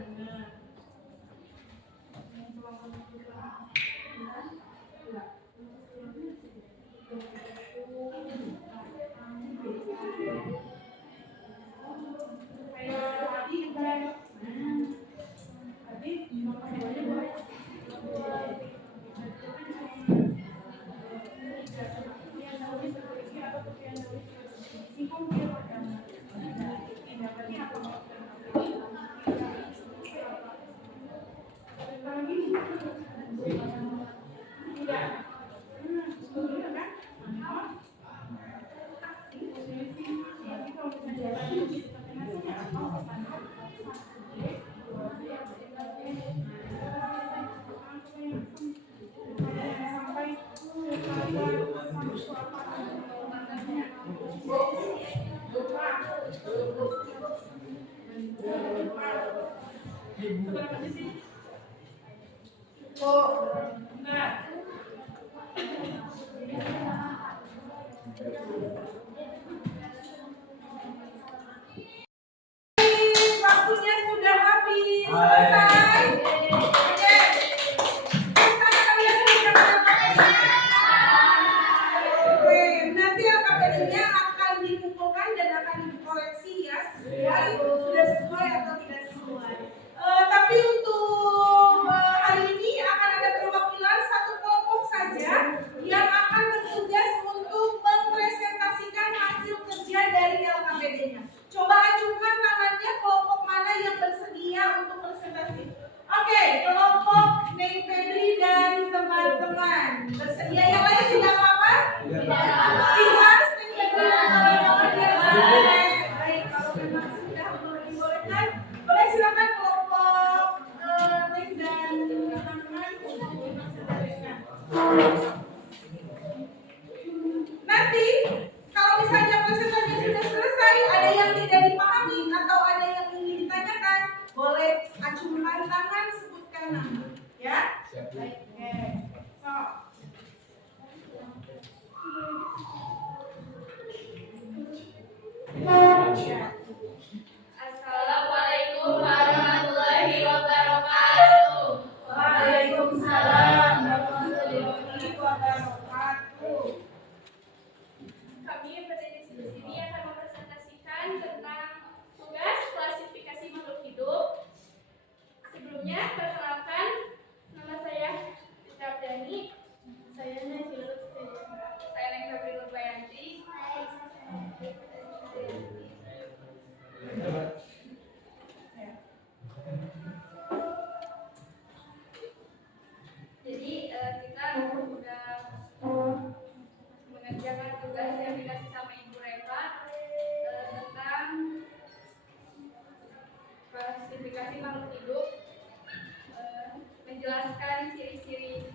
Seberapa sih? Oh, nah. Waktunya sudah habis. Selesai. Oke. Selesai kalian Oke, nanti LKPD-nya akan dikumpulkan dan akan dikoreksi ya sesuai sudah sesuai atau tidak sesuai. Tapi untuk hari ini akan ada perwakilan satu kelompok saja yang akan bertugas untuk mempresentasikan hasil kerja dari LKPD-nya. Coba ajukan tangannya kelompok mana yang bersedia untuk presentasi. Oke, kelompok Neng Febri dan teman-teman bersedia. Yang lain tidak apa-apa? Ikhlas, Neng Febri dan teman-teman yang lain. Baik, kalau memang sudah dibolehkan, boleh silakan kelompok Neng dan teman-teman untuk mempresentasikan. Nanti kalau misalnya presentasi sudah selesai, ada yang tidak dipahami atau ada yang ingin ditanyakan, boleh acungkan tangan, sebutkan nama, ya. Baik, oke. So. Assalamualaikum warahmatullahi wabarakatuh. Waalaikumsalam warahmatullahi wabarakatuh. Kami berdiri di sini akan mempresentasikan tentang tugas klasifikasi makhluk hidup. Sebelumnya, perkenalkan, nama saya Fitri Abdani. Saya Najila Lutfi. Saya Neng Febri Nurbayanti. Jadi kita sudah mengerjakan tugas yang dikasih sama Ibu Reva tentang klasifikasi makhluk hidup, menjelaskan ciri-ciri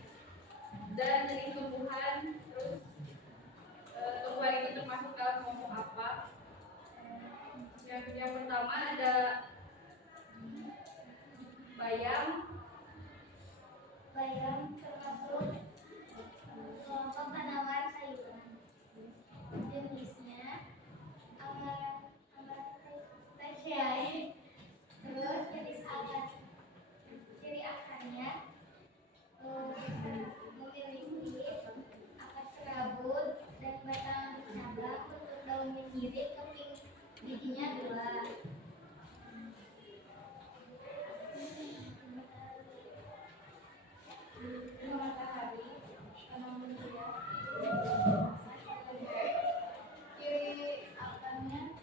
dan jenis tumbuhan, terus tumbuhan itu termasuk dalam kelompok apa. Yang pertama ada bayam. Bayam termasuk kelompok tanaman sayuran. Jenisnya Amaranthaceae. Terus jenis akar, ciri akarnya memiliki akar serabut dan batang bercabang, bentuk daunnya mirip, keping bijinya 2. Matahari, tanaman hias. Ciri akarnya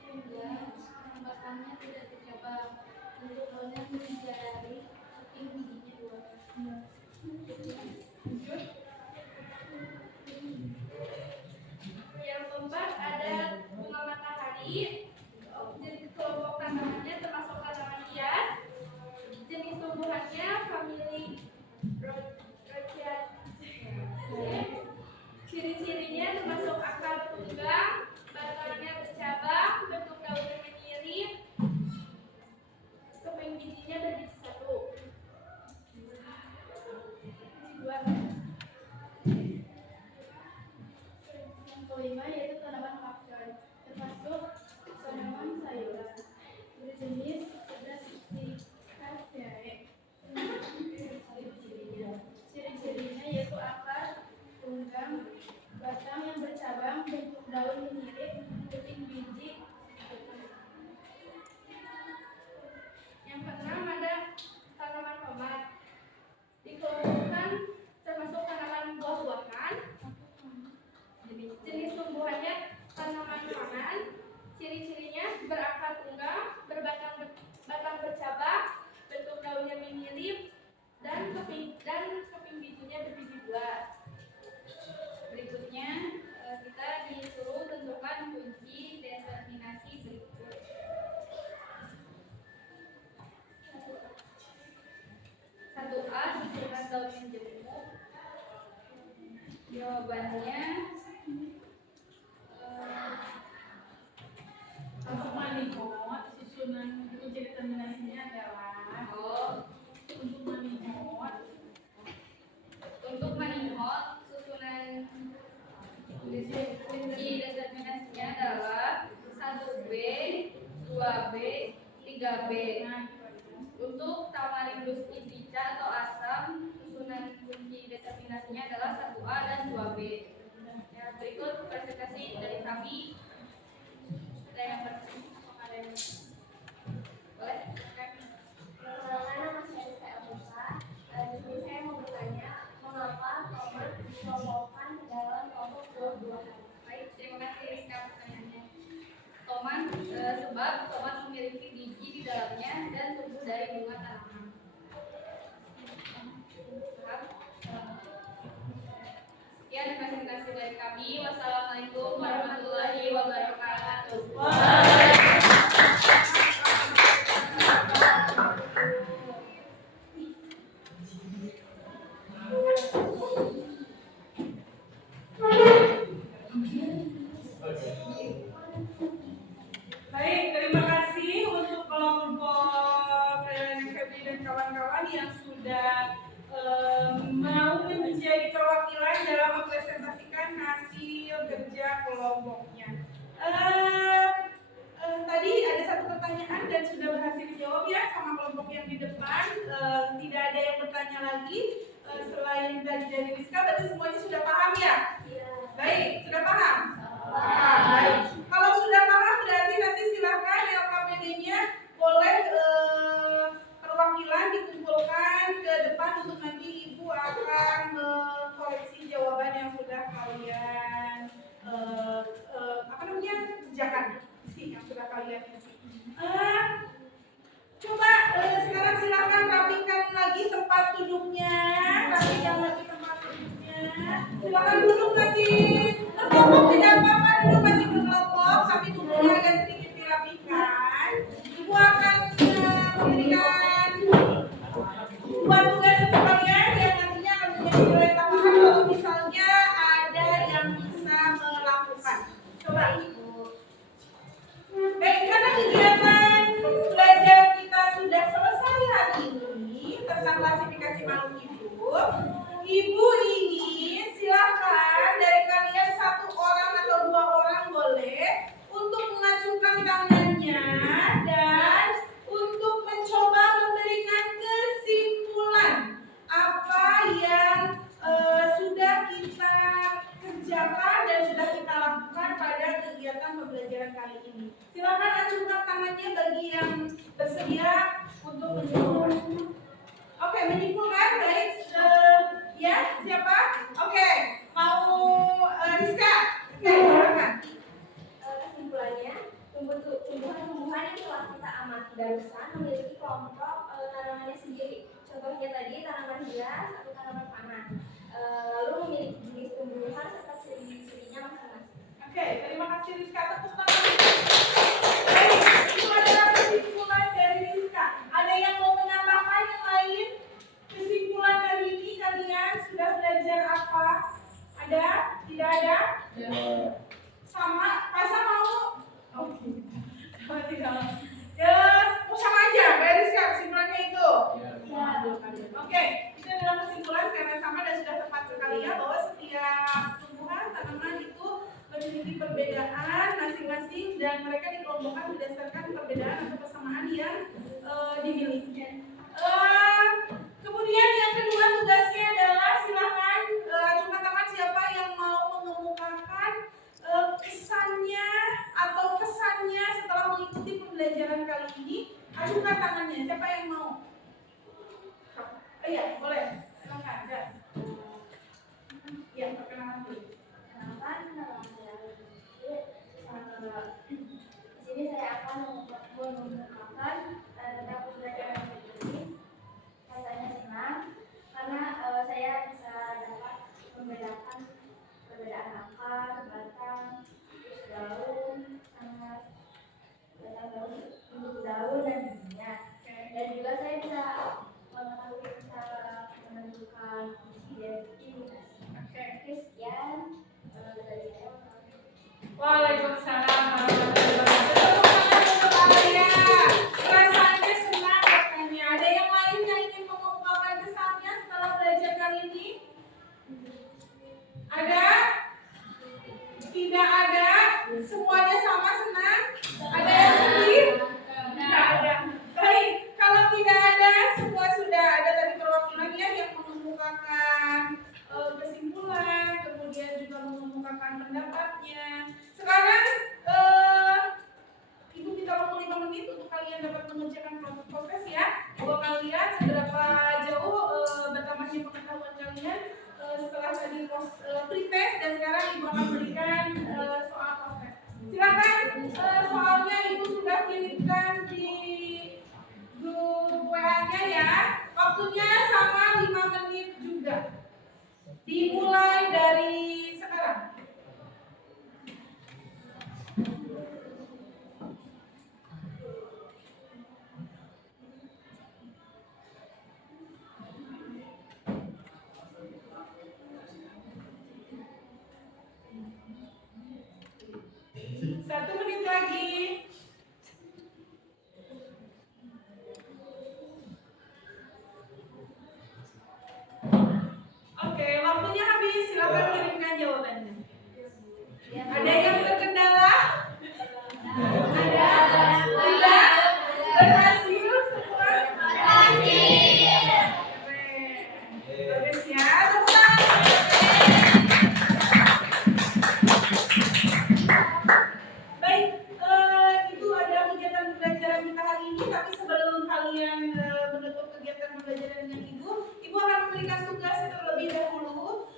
tunggal, batangnya tidak bercabang, bentuk daunnya menjadi keping bijinya 2. Yang keempat ada bunga matahari. Jenis kelompok tanamannya termasuk tanaman hias. Jenis tumbuhannya famili Rochiaceae. Ciri-cirinya termasuk akar tunggang, batangnya bercabang, bentuk daunnya menyirip, keping bijinya berbiji 1. susunan kunci determinasinya adalah untuk manihot susunan kunci determinasinya adalah 1B, 2B, 3B. Untuk tamarindus indica atau asam, susunan kunci determinasinya adalah 1A dan 2B. Ya, berikut presentasi dari kami. Ada yang bertanya? Boleh? Perkenalkan, nama saya Rizka Elsa. Di sini saya mau bertanya, mengapa tomat dikelompokkan ke dalam kelompok buah-buahan? Baik, terima kasih Rizka pertanyaannya. Tomat, sebab tomat memiliki biji di dalamnya dan tumbuh dari bunga tanaman. Sekian presentasi dari kami. Wassalamualaikum warahmatullahi wabarakatuh. Baik, terima kasih untuk kelompok Febri dan kawan-kawan yang sudah mau menjadi perwakilan dalam mempresentasikan hasil kerja kelompoknya. Tadi ada satu pertanyaan dan sudah berhasil dijawab ya sama kelompok yang di depan. Tidak ada yang bertanya lagi selain dari Rizka. Berarti semuanya sudah paham ya? Baik, sudah paham? Paham. Baik. Kalau sudah paham berarti nanti silakan LKPD-nya boleh perwakilan dikumpulkan ke depan untuk nanti Ibu akan mengkoreksi jawaban yang sudah kalian kerjakan, isi yang sudah kalian isi. Coba sekarang silakan rapikan lagi tempat duduknya, rapikan lagi tempat duduknya. Silakan duduk masih berkelompok, tidak apa-apa, duduk masih berkelompok, tapi duduknya agak sedikit dirapikan. Ibu akan memberikan buat tugas untuk kalian yang nantinya akan menjadi nilai tambahan kalau misalnya ada yang bisa melakukan. Coba Ibu. Baik, karena kegiatan belajar kita sudah selesai hari ini tentang klasifikasi makhluk hidup, Ibu ingin silakan dari kalian 1 orang atau 2 orang boleh untuk mengacungkan tangannya dan untuk mencoba memberikan kesimpulan apa yang sudah kita kerjakan dan sudah kita lakukan pada kegiatan pembelajaran kali ini. Silakan acungkan tangannya bagi yang bersedia untuk menyimpulkan. Oke, menyimpulkan, baik. Ya, siapa? Oke, mau Rizka? Oke, silakan. Kesimpulannya, tumbuhan-tumbuhan yang telah kita amati barusan memiliki kelompok tanamannya sendiri. Contohnya tadi tanaman hias atau tanaman panah. Lalu memiliki jenis tumbuhan serta ciri-cirinya masing-masing. Oke, terima kasih Rizka. Tepuk tangan. Baik, itu adalah kesimpulan dari Rizka. Ada yang mau menambahkan yang lain? Kesimpulan hari ini kalian sudah belajar apa? Ada? Tidak ada? Sama? Pasang mau? Oke. Ya, mau sama aja. Baik Rizka, kesimpulannya itu? Ya. Oke, itu adalah kesimpulan karena sama dan sudah tepat sekali ya bahwa setiap tumbuhan, tanaman itu memiliki perbedaan masing-masing dan mereka dikelompokkan berdasarkan perbedaan atau kesamaan yang dimiliki. Kemudian yang kedua tugasnya adalah silakan acungkan tangan siapa yang mau mengemukakan kesannya atau pesannya setelah mengikuti pembelajaran kali ini. Acungkan tangannya, siapa yang mau? Iya, boleh. Silakan, Jas. Iya, perkenalan dulu. Kenalkan, nama saya Rizky. Di sini saya akan mengemukakan tentang pembelajaran ini. Rasanya senang karena saya bisa dapat membedakan perbedaan akar, batang, daun, sangat batang daun, bentuk daun dan bijinya. Dan juga saya bisa mengetahui cara pendapatnya. Sekarang Ibu minta waktu 5 menit untuk kalian dapat mengerjakan proses ya. Bahwa kalian seberapa jauh bertambahnya pengetahuan kalian setelah tadi pretest, dan sekarang Ibu akan berikan soal proses. Silakan soalnya Ibu sudah kirimkan di grup WA-nya ya. Waktunya sama 5 menit juga. Dimulai dari sekarang. Satu menit lagi. Oke, waktunya habis. Silakan kirimkan jawabannya. Ada yang terkendala? Ada? Tidak? Berhasil semua? Keren. Bagus ya. Tepuk tangan. Baik, itu adalah kegiatan pembelajaran kita hari ini. Tapi sebelum kalian menutup kegiatan pembelajaran dengan Ibu akan memberikan tugas terlebih dahulu.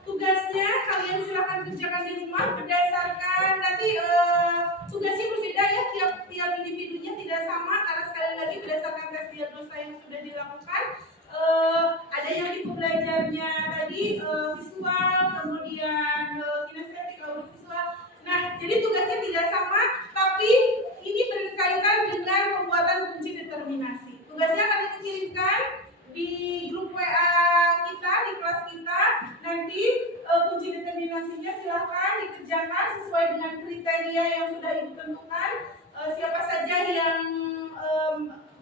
Tugasnya kalian silakan kerjakan di rumah berdasarkan nanti tugasnya berbeda ya, tiap individunya tidak sama karena sekali lagi berdasarkan tes diagnosa yang sudah dilakukan. Ada yang di pembelajarnya tadi visual, kemudian kinestetik, audiovisual. Nah, jadi tugasnya tidak sama, tapi ini berkaitan dengan pembuatan kunci determinasi. Tugasnya akan dikirimkan di grup WA kita, di kelas kita. Nanti kunci determinasinya silahkan dikerjakan sesuai dengan kriteria yang sudah Ibu tentukan. Siapa saja yang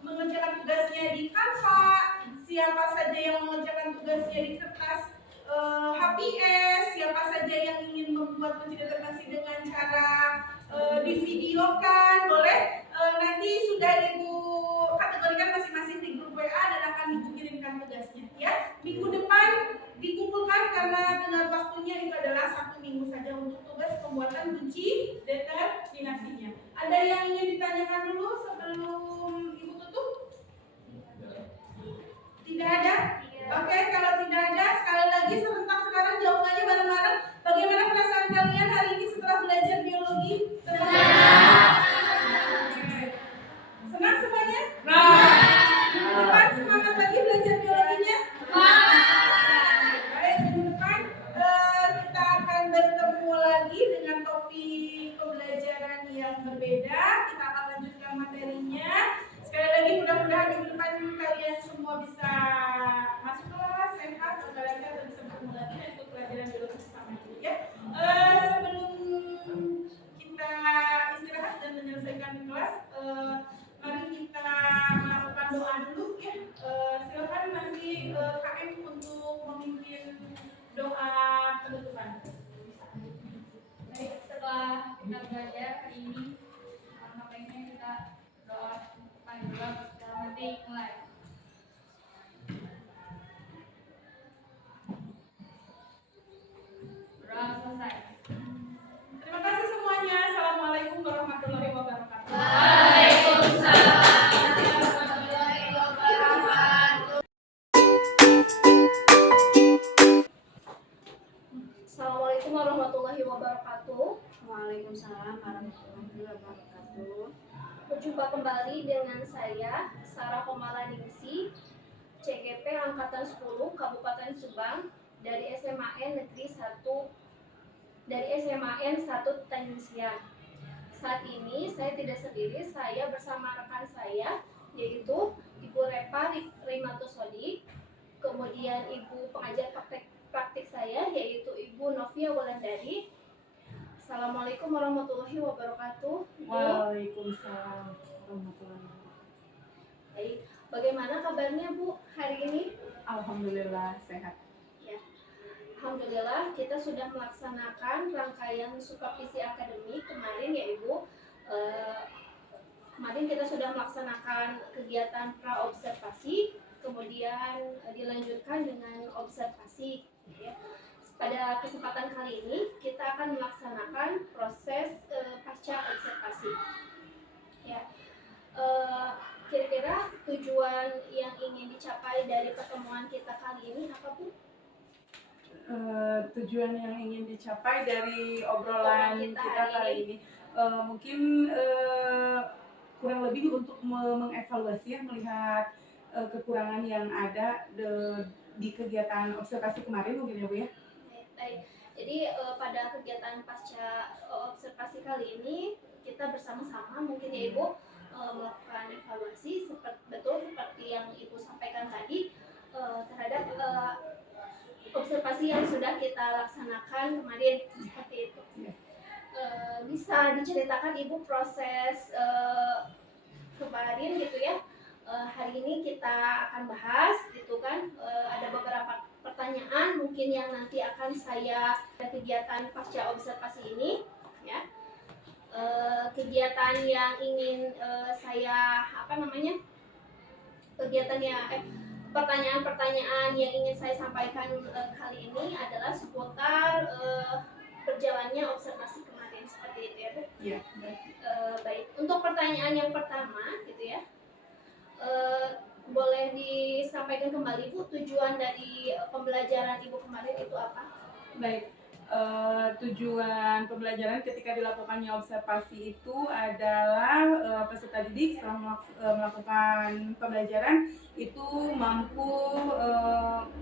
mengerjakan tugasnya di Canva, siapa saja yang mengerjakan tugasnya di kertas HPS, siapa saja yang ingin membuat kunci determinasi dengan cara divideokan, boleh. Nanti sudah Ibu kategorikan masing-masing di grup WA dan akan Ibu kirimkan tugasnya ya. Minggu depan dikumpulkan karena dengan waktunya itu adalah 1 minggu saja untuk tugas pembuatan kunci determinasinya. Ada yang ingin ditanyakan dulu sebelum Ibu tutup? Tidak ada? Oke, kalau tidak ada, sekali lagi serentak sekarang jawabannya bareng-bareng. Bagaimana perasaan kalian hari ini setelah belajar biologi? Senang semuanya? Minggu depan semangat lagi belajar biologinya? Baik, minggu depan kita akan bertemu lagi dengan topik pembelajaran yang berbeda. Kita akan lanjutkan materinya. Sekali lagi mudah-mudahan minggu depan kalian semua bisa masuk kelas, sehat, kalian bisa bertemu lagi dan ikut pelajaran biologi bersama Ibu ya. Sebelum kita istirahat dan menyelesaikan kelas, mari kita melakukan doa dulu ya. Silakan nanti KM untuk memimpin doa penutupan. Baik, setelah kita belajar hari ini, langkah baiknya kita doa panjang dalam hati mulai. Doa selesai. Terima kasih semuanya. Assalamualaikum warahmatullahi wabarakatuh. Assalamualaikum warahmatullahi wabarakatuh. Waalaikumsalam warahmatullahi wabarakatuh. Berjumpa kembali dengan saya Sarah Komalaningsi, CGP Angkatan 10 Kabupaten Subang dari SMAN Negeri 1 Tanjung Siang. Saat ini saya tidak sendiri, saya bersama rekan saya yaitu Ibu Repa Rimantusodi, kemudian Ibu pengajar praktik saya yaitu Ibu Novia Wulandari. Assalamualaikum warahmatullahi wabarakatuh. Waalaikumsalam warahmatullahi wabarakatuh. Baik, bagaimana kabarnya Bu hari ini? Alhamdulillah sehat. Ya, alhamdulillah kita sudah melaksanakan rangkaian supervisi akademik kemarin ya Ibu. Kemarin kita sudah melaksanakan kegiatan pra-observasi, kemudian dilanjutkan dengan observasi. Ya. pada kesempatan kali ini kita akan melaksanakan proses pasca observasi. Ya, kira-kira tujuan yang ingin dicapai dari pertemuan kita kali ini apa, Bu? Tujuan yang ingin dicapai dari obrolan Kita kita hari kali ini mungkin kurang lebih untuk mengevaluasi ya, melihat kekurangan yang ada di kegiatan observasi kemarin mungkin ya Bu ya. Baik. Jadi pada kegiatan pasca observasi kali ini kita bersama-sama mungkin ya Ibu melakukan evaluasi seperti yang Ibu sampaikan tadi terhadap observasi yang sudah kita laksanakan kemarin seperti itu. Bisa diceritakan Ibu proses kemarin gitu ya. Hari ini kita akan bahas gitu kan, ada beberapa pertanyaan mungkin yang nanti akan saya kegiatan pasca observasi ini ya. Kegiatan yang ingin saya pertanyaan-pertanyaan yang ingin saya sampaikan kali ini adalah seputar berjalannya observasi kemarin seperti itu ya Bu. Iya. Baik, untuk pertanyaan yang pertama gitu ya, boleh disampaikan kembali Bu, tujuan dari pembelajaran Ibu kemarin itu apa? Baik, tujuan pembelajaran ketika dilakukannya observasi itu adalah peserta didik setelah melakukan pembelajaran itu mampu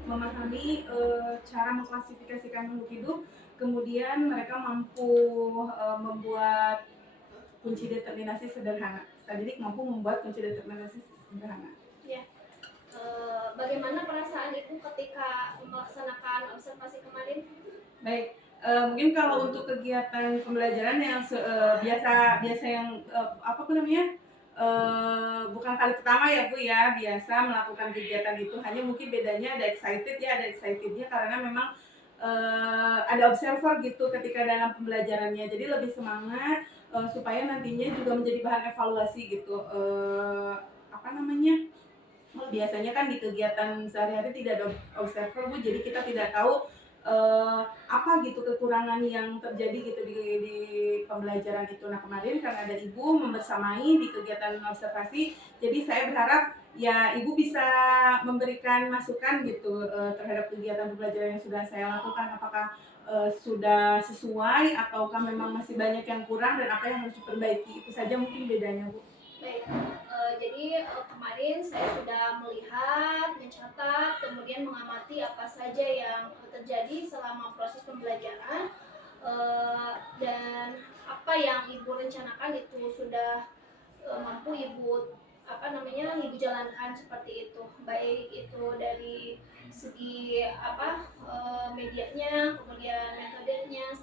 memahami cara mengklasifikasikan makhluk hidup, kemudian mereka mampu membuat kunci determinasi sederhana. Peserta didik mampu membuat kunci determinasi sederhana. Ya. Bagaimana perasaan Ibu ketika melaksanakan observasi kemarin? Baik, mungkin kalau untuk kegiatan pembelajaran yang biasa yang bukan kali pertama ya Bu ya, biasa melakukan kegiatan itu, hanya mungkin bedanya ada excitednya karena memang ada observer gitu ketika dalam pembelajarannya, jadi lebih semangat supaya nantinya juga menjadi bahan evaluasi gitu. Biasanya kan di kegiatan sehari-hari tidak ada observer Bu, jadi kita tidak tahu apa gitu kekurangan yang terjadi gitu di pembelajaran itu. Nah kemarin karena ada Ibu membersamai di kegiatan observasi, jadi saya berharap ya Ibu bisa memberikan masukan gitu terhadap kegiatan pembelajaran yang sudah saya lakukan, apakah sudah sesuai ataukah memang masih banyak yang kurang dan apa yang harus diperbaiki. Itu saja mungkin bedanya Bu. Baik, jadi kemarin saya sudah melihat, mencatat, kemudian mengamati apa saja yang terjadi selama proses pembelajaran dan apa yang Ibu rencanakan itu sudah mampu Ibu jalankan seperti itu, baik itu dari segi medianya, kemudian metodenya,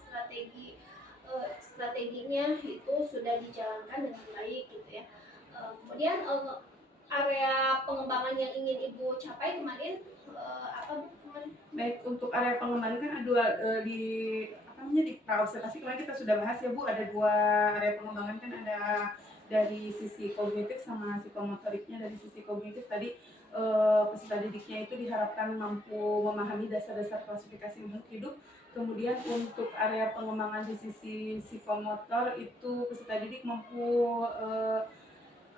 strateginya itu sudah dijalankan dengan baik gitu ya. Kemudian area pengembangan yang ingin Ibu capai kemarin apa Bu kemarin? Baik, untuk area pengembangan kan ada di pra-observasi kemarin kita sudah bahas ya Bu, ada 2 area pengembangan kan, ada dari sisi kognitif sama psikomotoriknya. Dari sisi kognitif tadi peserta didiknya itu diharapkan mampu memahami dasar-dasar klasifikasi makhluk hidup. Kemudian untuk area pengembangan di sisi psikomotor itu peserta didik mampu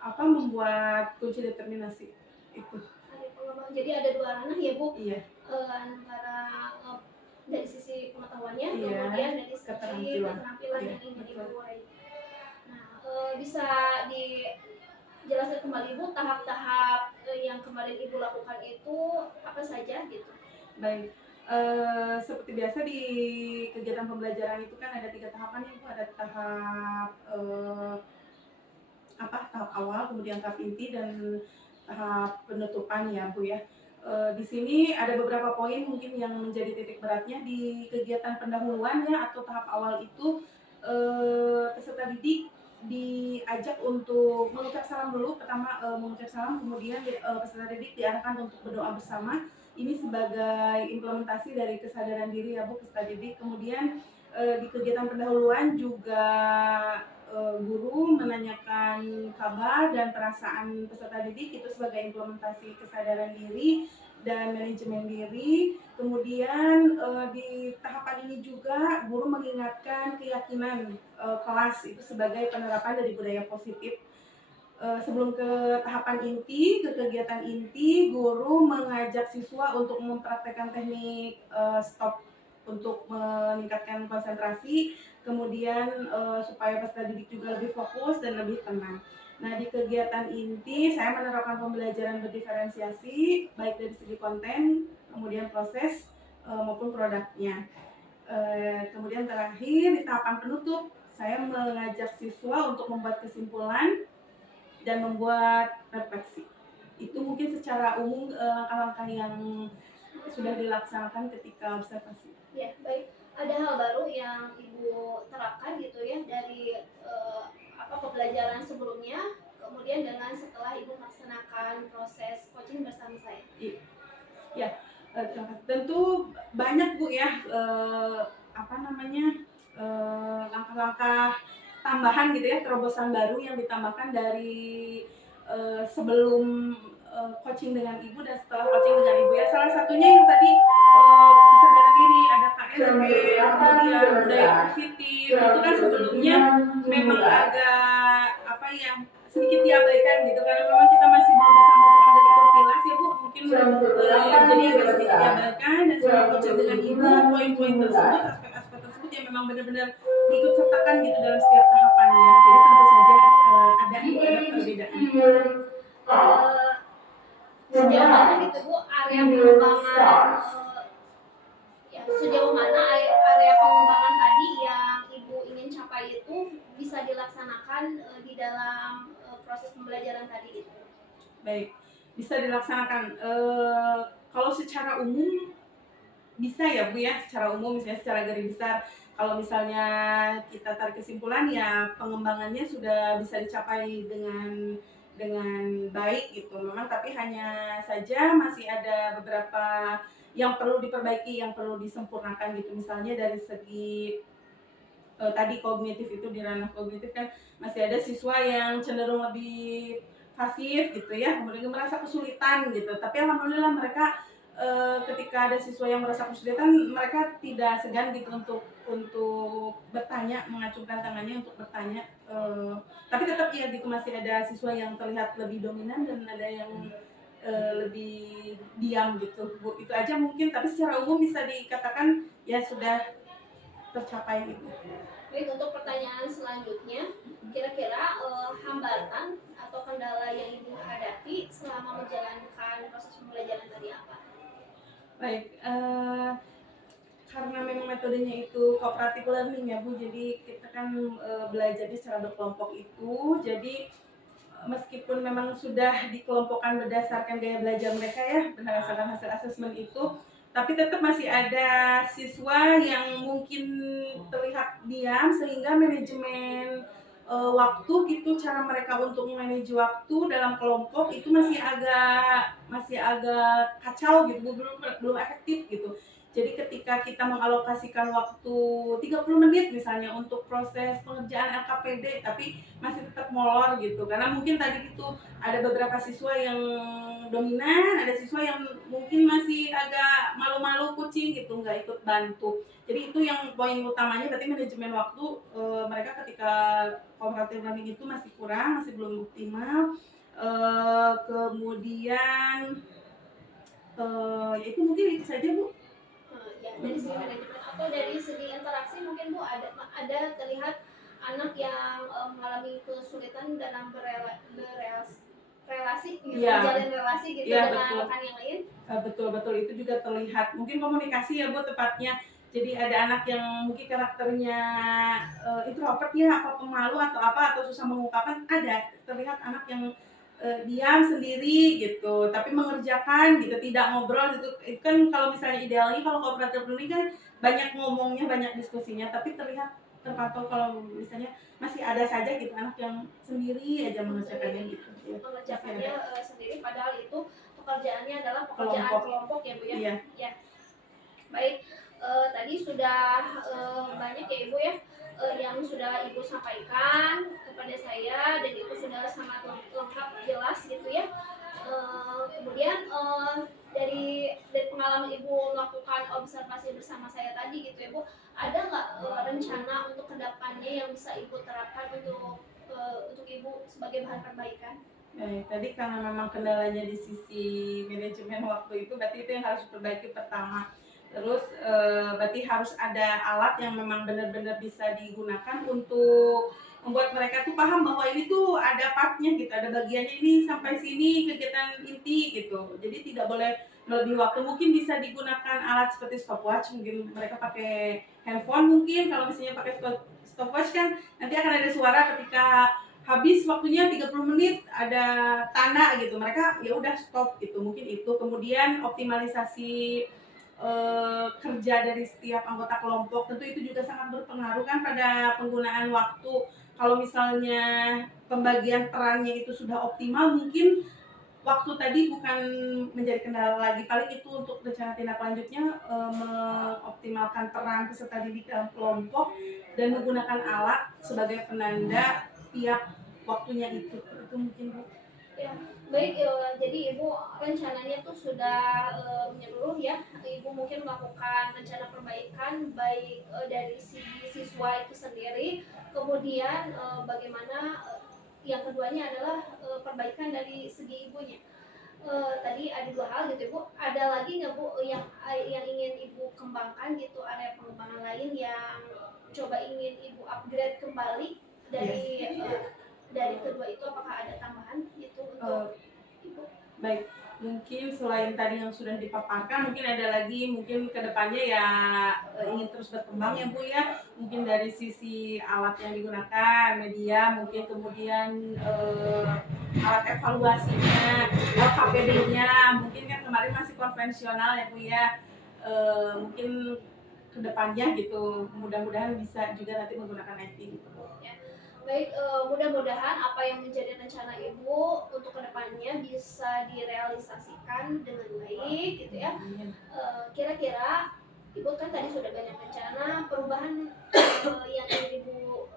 membuat kunci determinasi itu. Jadi ada 2 ranah ya Bu. Iya. Antara dari sisi pengetahuannya, Iya, kemudian dari sisi keterampilan. keterampilan Iya, yang ingin betul. Ibu raih. Nah, bisa dijelaskan kembali Bu tahap-tahap yang kemarin Ibu lakukan itu apa saja gitu? Baik. Seperti biasa di kegiatan pembelajaran itu kan ada 3 tahapan ya Bu, ada tahap tahap awal, kemudian tahap inti dan tahap penutupan ya Bu ya. Di sini ada beberapa poin mungkin yang menjadi titik beratnya di kegiatan pendahuluan ya, atau tahap awal itu peserta didik diajak untuk mengucap salam dulu. Pertama mengucap salam, kemudian peserta didik diarahkan untuk berdoa bersama. Ini sebagai implementasi dari kesadaran diri ya Bu peserta didik. Kemudian di kegiatan pendahuluan juga guru menanyakan kabar dan perasaan peserta didik itu sebagai implementasi kesadaran diri dan manajemen diri. Kemudian di tahapan ini juga guru mengingatkan keyakinan kelas itu sebagai penerapan dari budaya positif. Sebelum ke tahapan inti, ke kegiatan inti, guru mengajak siswa untuk mempraktekkan teknik stop untuk meningkatkan konsentrasi, kemudian supaya peserta didik juga lebih fokus dan lebih tenang. Nah, di kegiatan inti saya menerapkan pembelajaran berdiferensiasi baik dari segi konten, kemudian proses maupun produknya. Kemudian terakhir di tahapan penutup saya mengajak siswa untuk membuat kesimpulan dan membuat refleksi. Itu mungkin secara umum langkah-langkah yang sudah dilaksanakan ketika observasi. Ya, baik. Ada hal baru yang Ibu terapkan gitu ya dari pembelajaran sebelumnya, kemudian dengan setelah Ibu melaksanakan proses coaching bersama saya. Ya, tentu banyak Bu ya langkah-langkah tambahan gitu ya, terobosan baru yang ditambahkan dari sebelum coaching dengan Ibu dan setelah coaching dengan Ibu ya. Salah satunya yang tadi kesadaran diri, ada KSP, kemudian budaya positif. Itu kan sebelumnya memang agak sedikit diabaikan gitu karena memang kita masih belum bisa melakukan dari kurtilas ya Bu, mungkin jadi agak sedikit diabaikan. Dan setelah coaching dengan Ibu, poin-poin tersebut, aspek-aspek tersebut yang memang benar-benar diikut sertakan gitu dalam setiap tahapannya. Jadi tentu saja ada perbedaan. Sejauh mana gitu Bu area pengembangan sejauh mana area pengembangan tadi yang Ibu ingin capai itu bisa dilaksanakan di dalam proses pembelajaran tadi itu? Baik, bisa dilaksanakan. Kalau secara umum bisa ya Bu ya, secara umum misalnya secara garis besar. Kalau misalnya kita tarik kesimpulan ya pengembangannya sudah bisa dicapai dengan baik gitu. Memang tapi hanya saja masih ada beberapa yang perlu diperbaiki, yang perlu disempurnakan gitu. Misalnya dari segi tadi kognitif, itu di ranah kognitif kan masih ada siswa yang cenderung lebih pasif gitu ya, kemudian merasa kesulitan gitu. Tapi alhamdulillah mereka ketika ada siswa yang merasa kesulitan, mereka tidak segan gitu untuk bertanya, mengacungkan tangannya untuk bertanya. Tapi tetap ya gitu masih ada siswa yang terlihat lebih dominan dan ada yang lebih diam gitu Bu. Itu aja mungkin, tapi secara umum bisa dikatakan ya sudah tercapai gitu. Baik, untuk pertanyaan selanjutnya, kira-kira hambatan atau kendala yang Ibu hadapi selama menjalankan proses pembelajaran tadi apa? Baik, karena memang metodenya itu cooperative learning ya Bu, jadi kita kan belajarnya secara berkelompok itu, jadi meskipun memang sudah dikelompokkan berdasarkan gaya belajar mereka ya, berdasarkan hasil asesmen itu, tapi tetap masih ada siswa yang mungkin terlihat diam, sehingga manajemen waktu gitu, cara mereka untuk memanage waktu dalam kelompok itu masih agak kacau gitu, belum efektif gitu. Jadi ketika kita mengalokasikan waktu 30 menit misalnya untuk proses pengerjaan LKPD, tapi masih tetap molor gitu. Karena mungkin tadi itu ada beberapa siswa yang dominan, ada siswa yang mungkin masih agak malu-malu kucing gitu, nggak ikut bantu. Jadi itu yang poin utamanya, berarti manajemen waktu mereka ketika cooperative learning itu masih kurang, masih belum optimal. Kemudian ya itu mungkin itu saja Bu. Ya, dari segi manajemen atau dari segi interaksi mungkin Bu ada terlihat anak yang mengalami kesulitan dalam berrelasi gitu, menjalin relasi gitu dengan rekan yang lain. Betul itu juga terlihat. Mungkin komunikasi ya Bu tepatnya. Jadi ada anak yang mungkin karakternya introvert ya, apa pemalu atau susah mengungkapkan, ada terlihat anak yang diam sendiri gitu, tapi mengerjakan gitu, tidak ngobrol gitu. Itu kan kalau misalnya idealnya kalau cooperative learning kan banyak ngomongnya, banyak diskusinya, tapi terlihat terpantau kalau misalnya masih ada saja gitu anak yang sendiri aja mengerjakannya gitu. Mengerjakannya sendiri padahal itu pekerjaannya adalah pekerjaan kelompok ya Bu ya. Iya. Ya. Baik, tadi sudah banyak ya Ibu ya yang sudah Ibu sampaikan kepada saya, dan itu sudah sangat lengkap jelas gitu ya. Kemudian dari pengalaman Ibu melakukan observasi bersama saya tadi gitu ya Bu, ada nggak rencana untuk kedepannya yang bisa Ibu terapkan untuk Ibu sebagai bahan perbaikan? Baik, tadi karena memang kendalanya di sisi manajemen waktu itu, berarti itu yang harus diperbaiki pertama. Terus berarti harus ada alat yang memang benar-benar bisa digunakan untuk membuat mereka tuh paham bahwa ini tuh ada partnya gitu, ada bagiannya ini sampai sini kegiatan inti gitu. Jadi tidak boleh melebihi waktu. Mungkin bisa digunakan alat seperti stopwatch, mungkin mereka pakai handphone mungkin. Kalau misalnya pakai stopwatch kan nanti akan ada suara ketika habis waktunya 30 menit ada tanda gitu, mereka ya udah stop gitu. Mungkin itu. Kemudian optimalisasi kerja dari setiap anggota kelompok, tentu itu juga sangat berpengaruh kan pada penggunaan waktu. Kalau misalnya pembagian perannya itu sudah optimal, mungkin waktu tadi bukan menjadi kendala lagi. Paling itu untuk rencana tindak lanjutnya, mengoptimalkan peran peserta didik dalam kelompok dan menggunakan alat sebagai penanda tiap waktunya itu mungkin Bu. Ya, baik. Jadi Ibu rencananya tuh sudah menyeluruh ya. Ibu mungkin melakukan rencana perbaikan baik dari si siswa itu sendiri, kemudian bagaimana yang keduanya adalah perbaikan dari segi ibunya. Tadi ada dua hal gitu Bu. Ada lagi nggak Bu yang ingin Ibu kembangkan gitu? Ada pengembangan lain yang coba ingin Ibu upgrade kembali dari kedua itu, apakah ada tambahan gitu untuk Ibu? Baik, mungkin selain tadi yang sudah dipaparkan, mungkin ada lagi mungkin kedepannya ya ingin terus berkembang ya Bu ya. Mungkin dari sisi alat yang digunakan, media, mungkin kemudian alat evaluasinya, KPD-nya, mungkin kan kemarin masih konvensional ya Bu ya. Mungkin kedepannya gitu, mudah-mudahan bisa juga nanti menggunakan IT gitu Bu. Baik, mudah-mudahan apa yang menjadi rencana Ibu untuk kedepannya bisa direalisasikan dengan baik gitu ya. Kira-kira Ibu kan tadi sudah banyak rencana perubahan yang ingin Ibu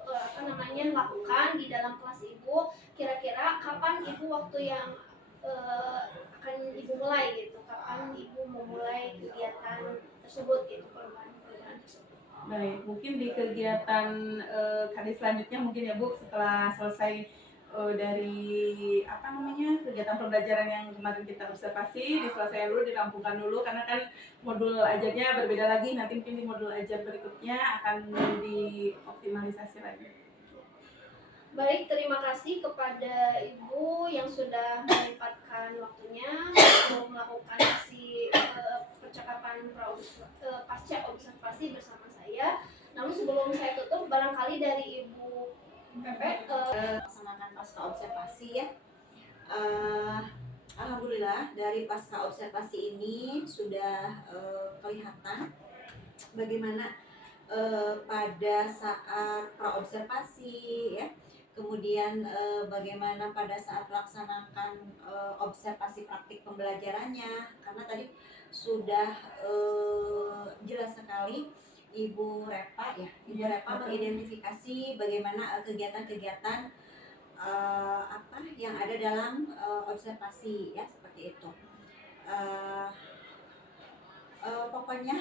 lakukan di dalam kelas Ibu. Kira-kira kapan Ibu waktu yang akan Ibu mulai gitu? Kapan Ibu memulai kegiatan tersebut gitu, perubahan tersebut? Baik, mungkin di kegiatan kali selanjutnya mungkin ya Bu, setelah selesai dari kegiatan pembelajaran yang kemarin kita observasi, diselesaikan dulu, dirampungkan dulu, karena kan modul ajarnya berbeda lagi. Nanti mungkin di modul ajar berikutnya akan dioptimalisasi lagi. Baik, terima kasih kepada Ibu yang sudah menyempatkan waktunya untuk melakukan sesi percakapan pasca observasi bersama saya. Namun sebelum saya tutup, barangkali dari Ibu Pepe Laksanakan pasca observasi ya. Alhamdulillah dari pasca observasi ini sudah kelihatan bagaimana pada saat praobservasi ya, kemudian bagaimana pada saat melaksanakan observasi praktik pembelajarannya, karena tadi sudah jelas sekali Ibu Repa mengidentifikasi bagaimana kegiatan-kegiatan yang ada dalam observasi ya, seperti itu. Pokoknya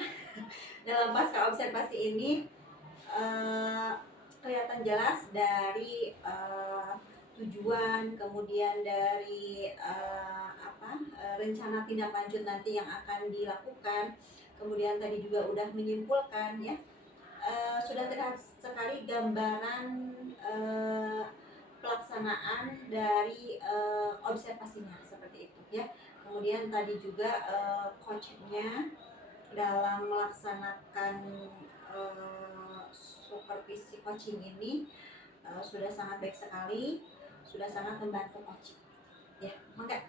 dalam pasca observasi ini kelihatan jelas dari tujuan, kemudian dari rencana tindak lanjut nanti yang akan dilakukan, kemudian tadi juga udah menyimpulkan ya, sudah terlihat sekali gambaran pelaksanaan dari observasinya seperti itu ya. Kemudian tadi juga coachnya dalam melaksanakan supervisi coaching ini sudah sangat baik sekali, sudah sangat membantu coaching ya. Maka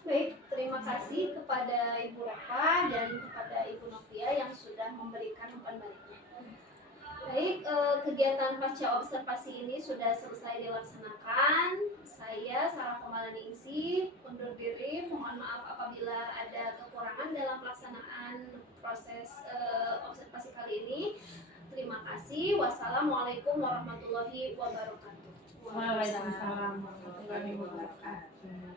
baik, terima kasih kepada Ibu Repa dan kepada Ibu Novia yang sudah memberikan umpan baliknya. Baik, kegiatan pasca observasi ini sudah selesai dilaksanakan. Saya Sarah Komalani undur diri. Mohon maaf apabila ada kekurangan dalam pelaksanaan proses observasi kali ini. Terima kasih. Wassalamualaikum Wassalamualaikum warahmatullahi wabarakatuh. Waalaikumsalam warahmatullahi wabarakatuh.